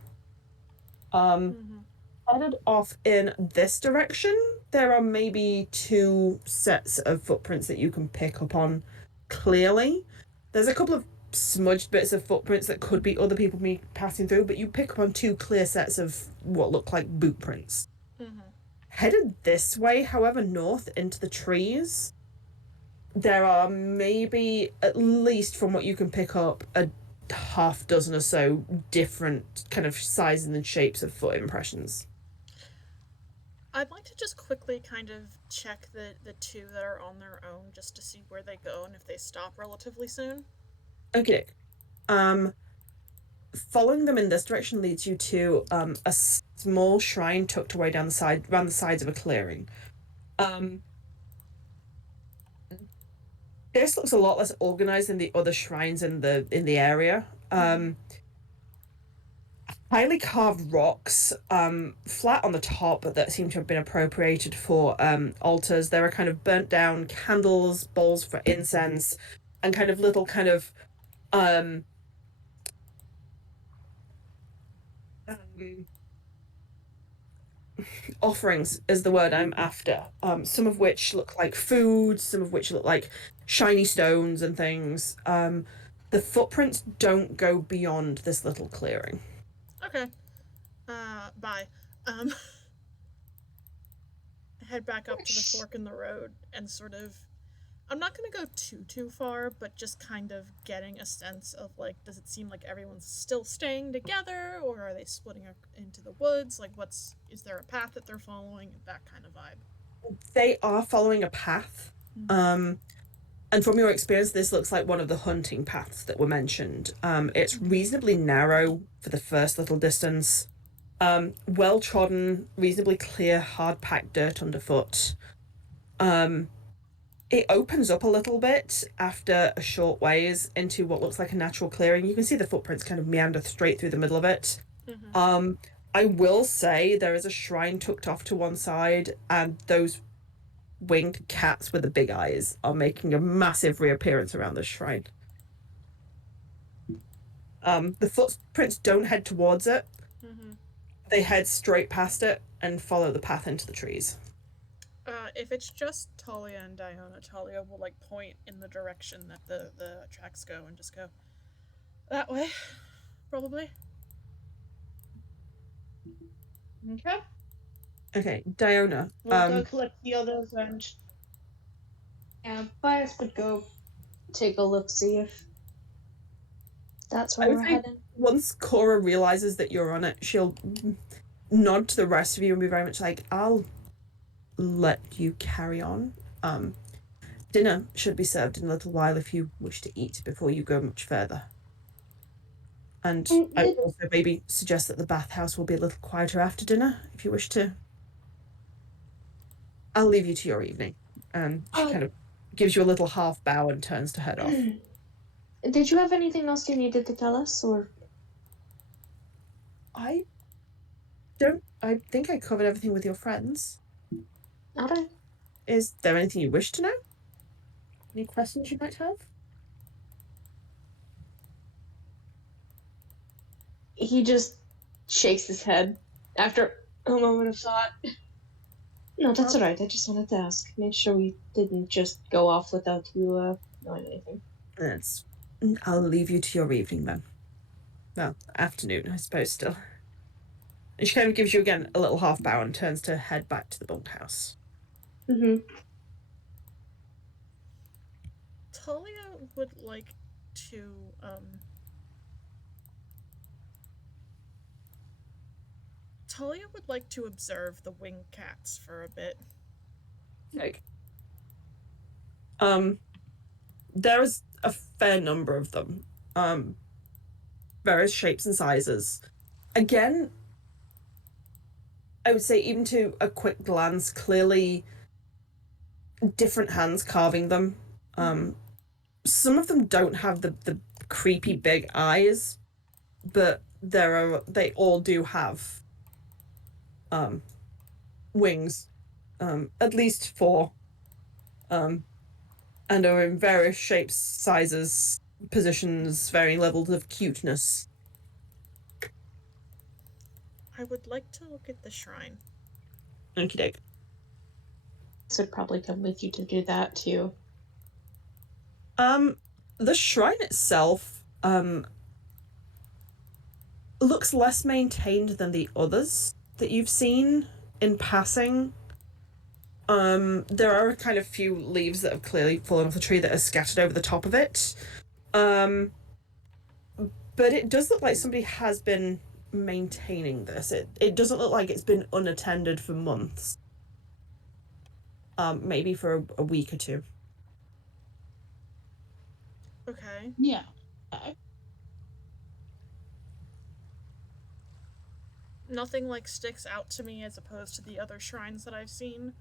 Headed off in this direction, there are maybe 2 sets of footprints that you can pick up on clearly. There's a couple of smudged bits of footprints that could be other people passing through, but you pick up on 2 clear sets of what look like boot prints. Headed this way, however, north into the trees, there are maybe, at least from what you can pick up, a half dozen or so different kind of sizes and shapes of foot impressions. I'd like to just quickly kind of check the 2 that are on their own just to see where they go and if they stop relatively soon. Okay. Following them in this direction leads you to a small shrine tucked away around the sides of a clearing. This looks a lot less organized than the other shrines in the area. Highly carved rocks, flat on the top, that seem to have been appropriated for altars. There are kind of burnt down candles, bowls for incense, and kind of little kind of offerings is the word I'm after. Some of which look like food, some of which look like shiny stones and things. The footprints don't go beyond this little clearing. Okay. Bye. Head back up to the fork in the road and sort of, I'm not gonna go too far, but just kind of getting a sense of, like, does it seem like everyone's still staying together, or are they splitting up into the woods? Like, is there a path that they're following? That kind of vibe. They are following a path. And from your experience, this looks like one of the hunting paths that were mentioned. It's reasonably narrow for the first little distance. Well trodden, reasonably clear, hard packed dirt underfoot. It opens up a little bit after a short ways into what looks like a natural clearing. You can see the footprints kind of meander straight through the middle of it. I will say there is a shrine tucked off to one side, and those winged cats with the big eyes are making a massive reappearance around the shrine. The footprints don't head towards it. They head straight past it and follow the path into the trees. If it's just Talia and Diana, Talia will, like, point in the direction that the tracks go and just go that way, probably. Okay. Okay, Diana. We'll go collect the others and. Yeah, Bias would go take a look, see if that's where we're heading. Once Cora realizes that you're on it, she'll nod to the rest of you and be very much like, I'll let you carry on. Dinner should be served in a little while if you wish to eat before you go much further. And I would also maybe suggest that the bathhouse will be a little quieter after dinner if you wish to. I'll leave you to your evening. And she kind of gives you a little half bow and turns to head off. Did you have anything else you needed to tell us, or? I think I covered everything with your friends. Alright. Is there anything you wish to know? Any questions you might have? He just shakes his head after a moment of thought. No, that's alright. I just wanted to ask. Make sure we didn't just go off without you knowing anything. I'll leave you to your evening then. Well, afternoon, I suppose, still. And she kind of gives you again a little half bow and turns to head back to the bunkhouse. Talia would like to, Talia would like to observe the winged cats for a bit. Like, there's a fair number of them. Various shapes and sizes. Again, I would say even to a quick glance, clearly different hands carving them. Some of them don't have the creepy big eyes, but they all do have wings. At least 4. and are in various shapes, sizes, positions, varying levels of cuteness. I would like to look at the shrine. Okie doke. This would probably come with you to do that too. The shrine itself, looks less maintained than the others that you've seen in passing. There are kind of few leaves that have clearly fallen off the tree that are scattered over the top of it. But it does look like somebody has been maintaining this. It doesn't look like it's been unattended for months. Maybe for a week or two. Okay. Yeah. Okay. Nothing like sticks out to me as opposed to the other shrines that I've seen.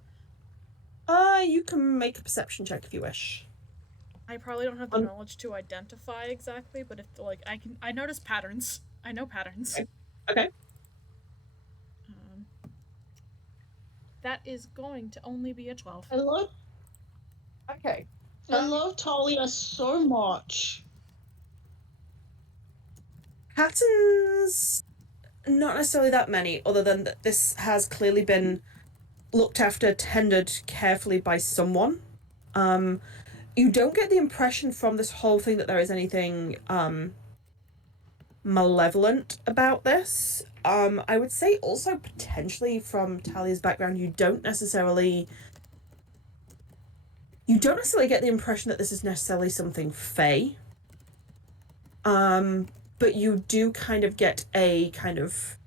You can make a perception check if you wish. I probably don't have the knowledge to identify exactly, but if like I notice patterns. I know patterns. Okay. That is going to only be a 12. I love Okay. I love Talia so much. Patterns, not necessarily that many, other than that this has clearly been looked after, tended carefully by someone. You don't get the impression from this whole thing that there is anything malevolent about this. I would say also potentially from Talia's background, you don't necessarily get the impression that this is necessarily something fey. But you do kind of get a kind of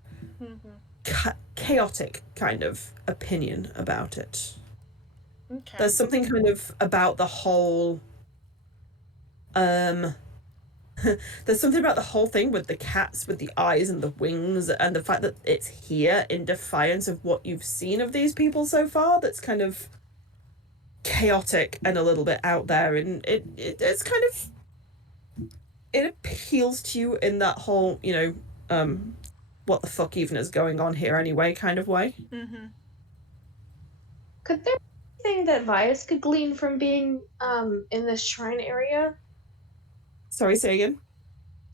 chaotic kind of opinion about it. Okay. There's something kind of about the whole there's something about the whole thing with the cats with the eyes and the wings and the fact that it's here in defiance of what you've seen of these people so far that's kind of chaotic and a little bit out there, and it's kind of, it appeals to you in that whole, what the fuck even is going on here anyway kind of way. Mm-hmm. Could there be anything that Vias could glean from being in this shrine area? Sorry, say again.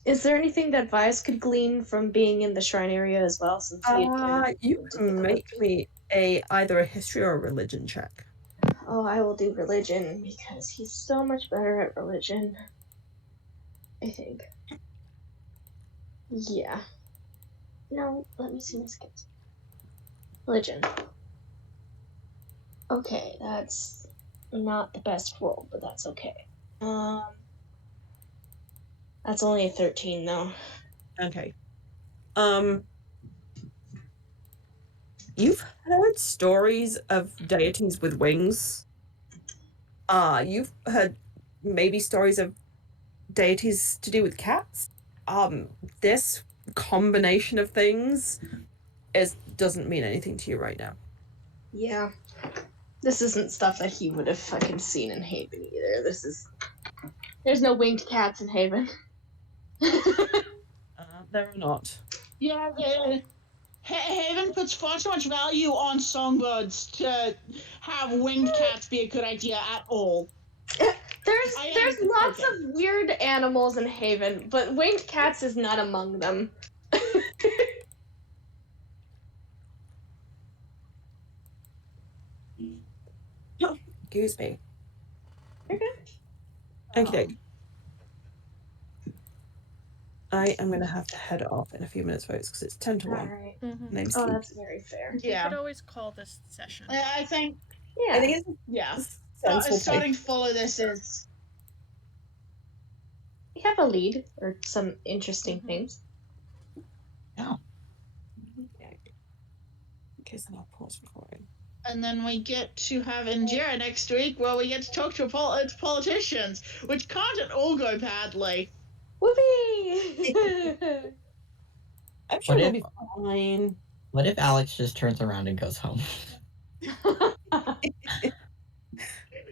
Is there anything that Vias could glean from being in the shrine area as well? Since he had kind of You can make me either a history or a religion check. Oh, I will do religion because he's so much better at religion. I think. Yeah. No, let me see my skills. Religion. Okay, that's not the best roll, but that's okay. That's only a 13 though. Okay. You've heard stories of deities with wings. You've heard maybe stories of deities to do with cats. This combination of things doesn't mean anything to you right now. Yeah. This isn't stuff that he would have fucking seen in Haven either. There's no winged cats in Haven. There are not. Yeah, Haven puts far too much value on songbirds to have winged cats be a good idea at all. There's lots of weird animals in Haven, but winged cats is not among them. Excuse me. Okay. Okay. I am going to have to head off in a few minutes, folks, because it's 10 to 1. Alright. Mm-hmm. Name's Oh, Keith. that's very fair. You Yeah. could always call this session. I think, Yeah. I think it's yeah. sensible. Starting full of this is. We have a lead, or some interesting Mhm. things. No. In case then I'll pause recording. And then we get to have Indira next week where we get to talk to politicians, which can't at all go badly. Whoopee! I'm sure What we'll if- be fine. What if Alex just turns around and goes home?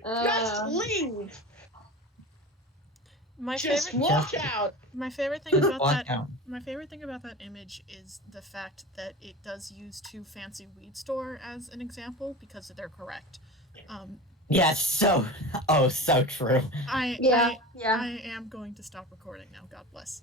Just leave. My Just favorite walk Just- out. my favorite thing Just about walk that out. my favorite thing about that image is the fact that it does use Two Fancy Weed Store as an example because they're correct. Yes, so so true. I Yeah, I yeah. I am going to stop recording now. God bless.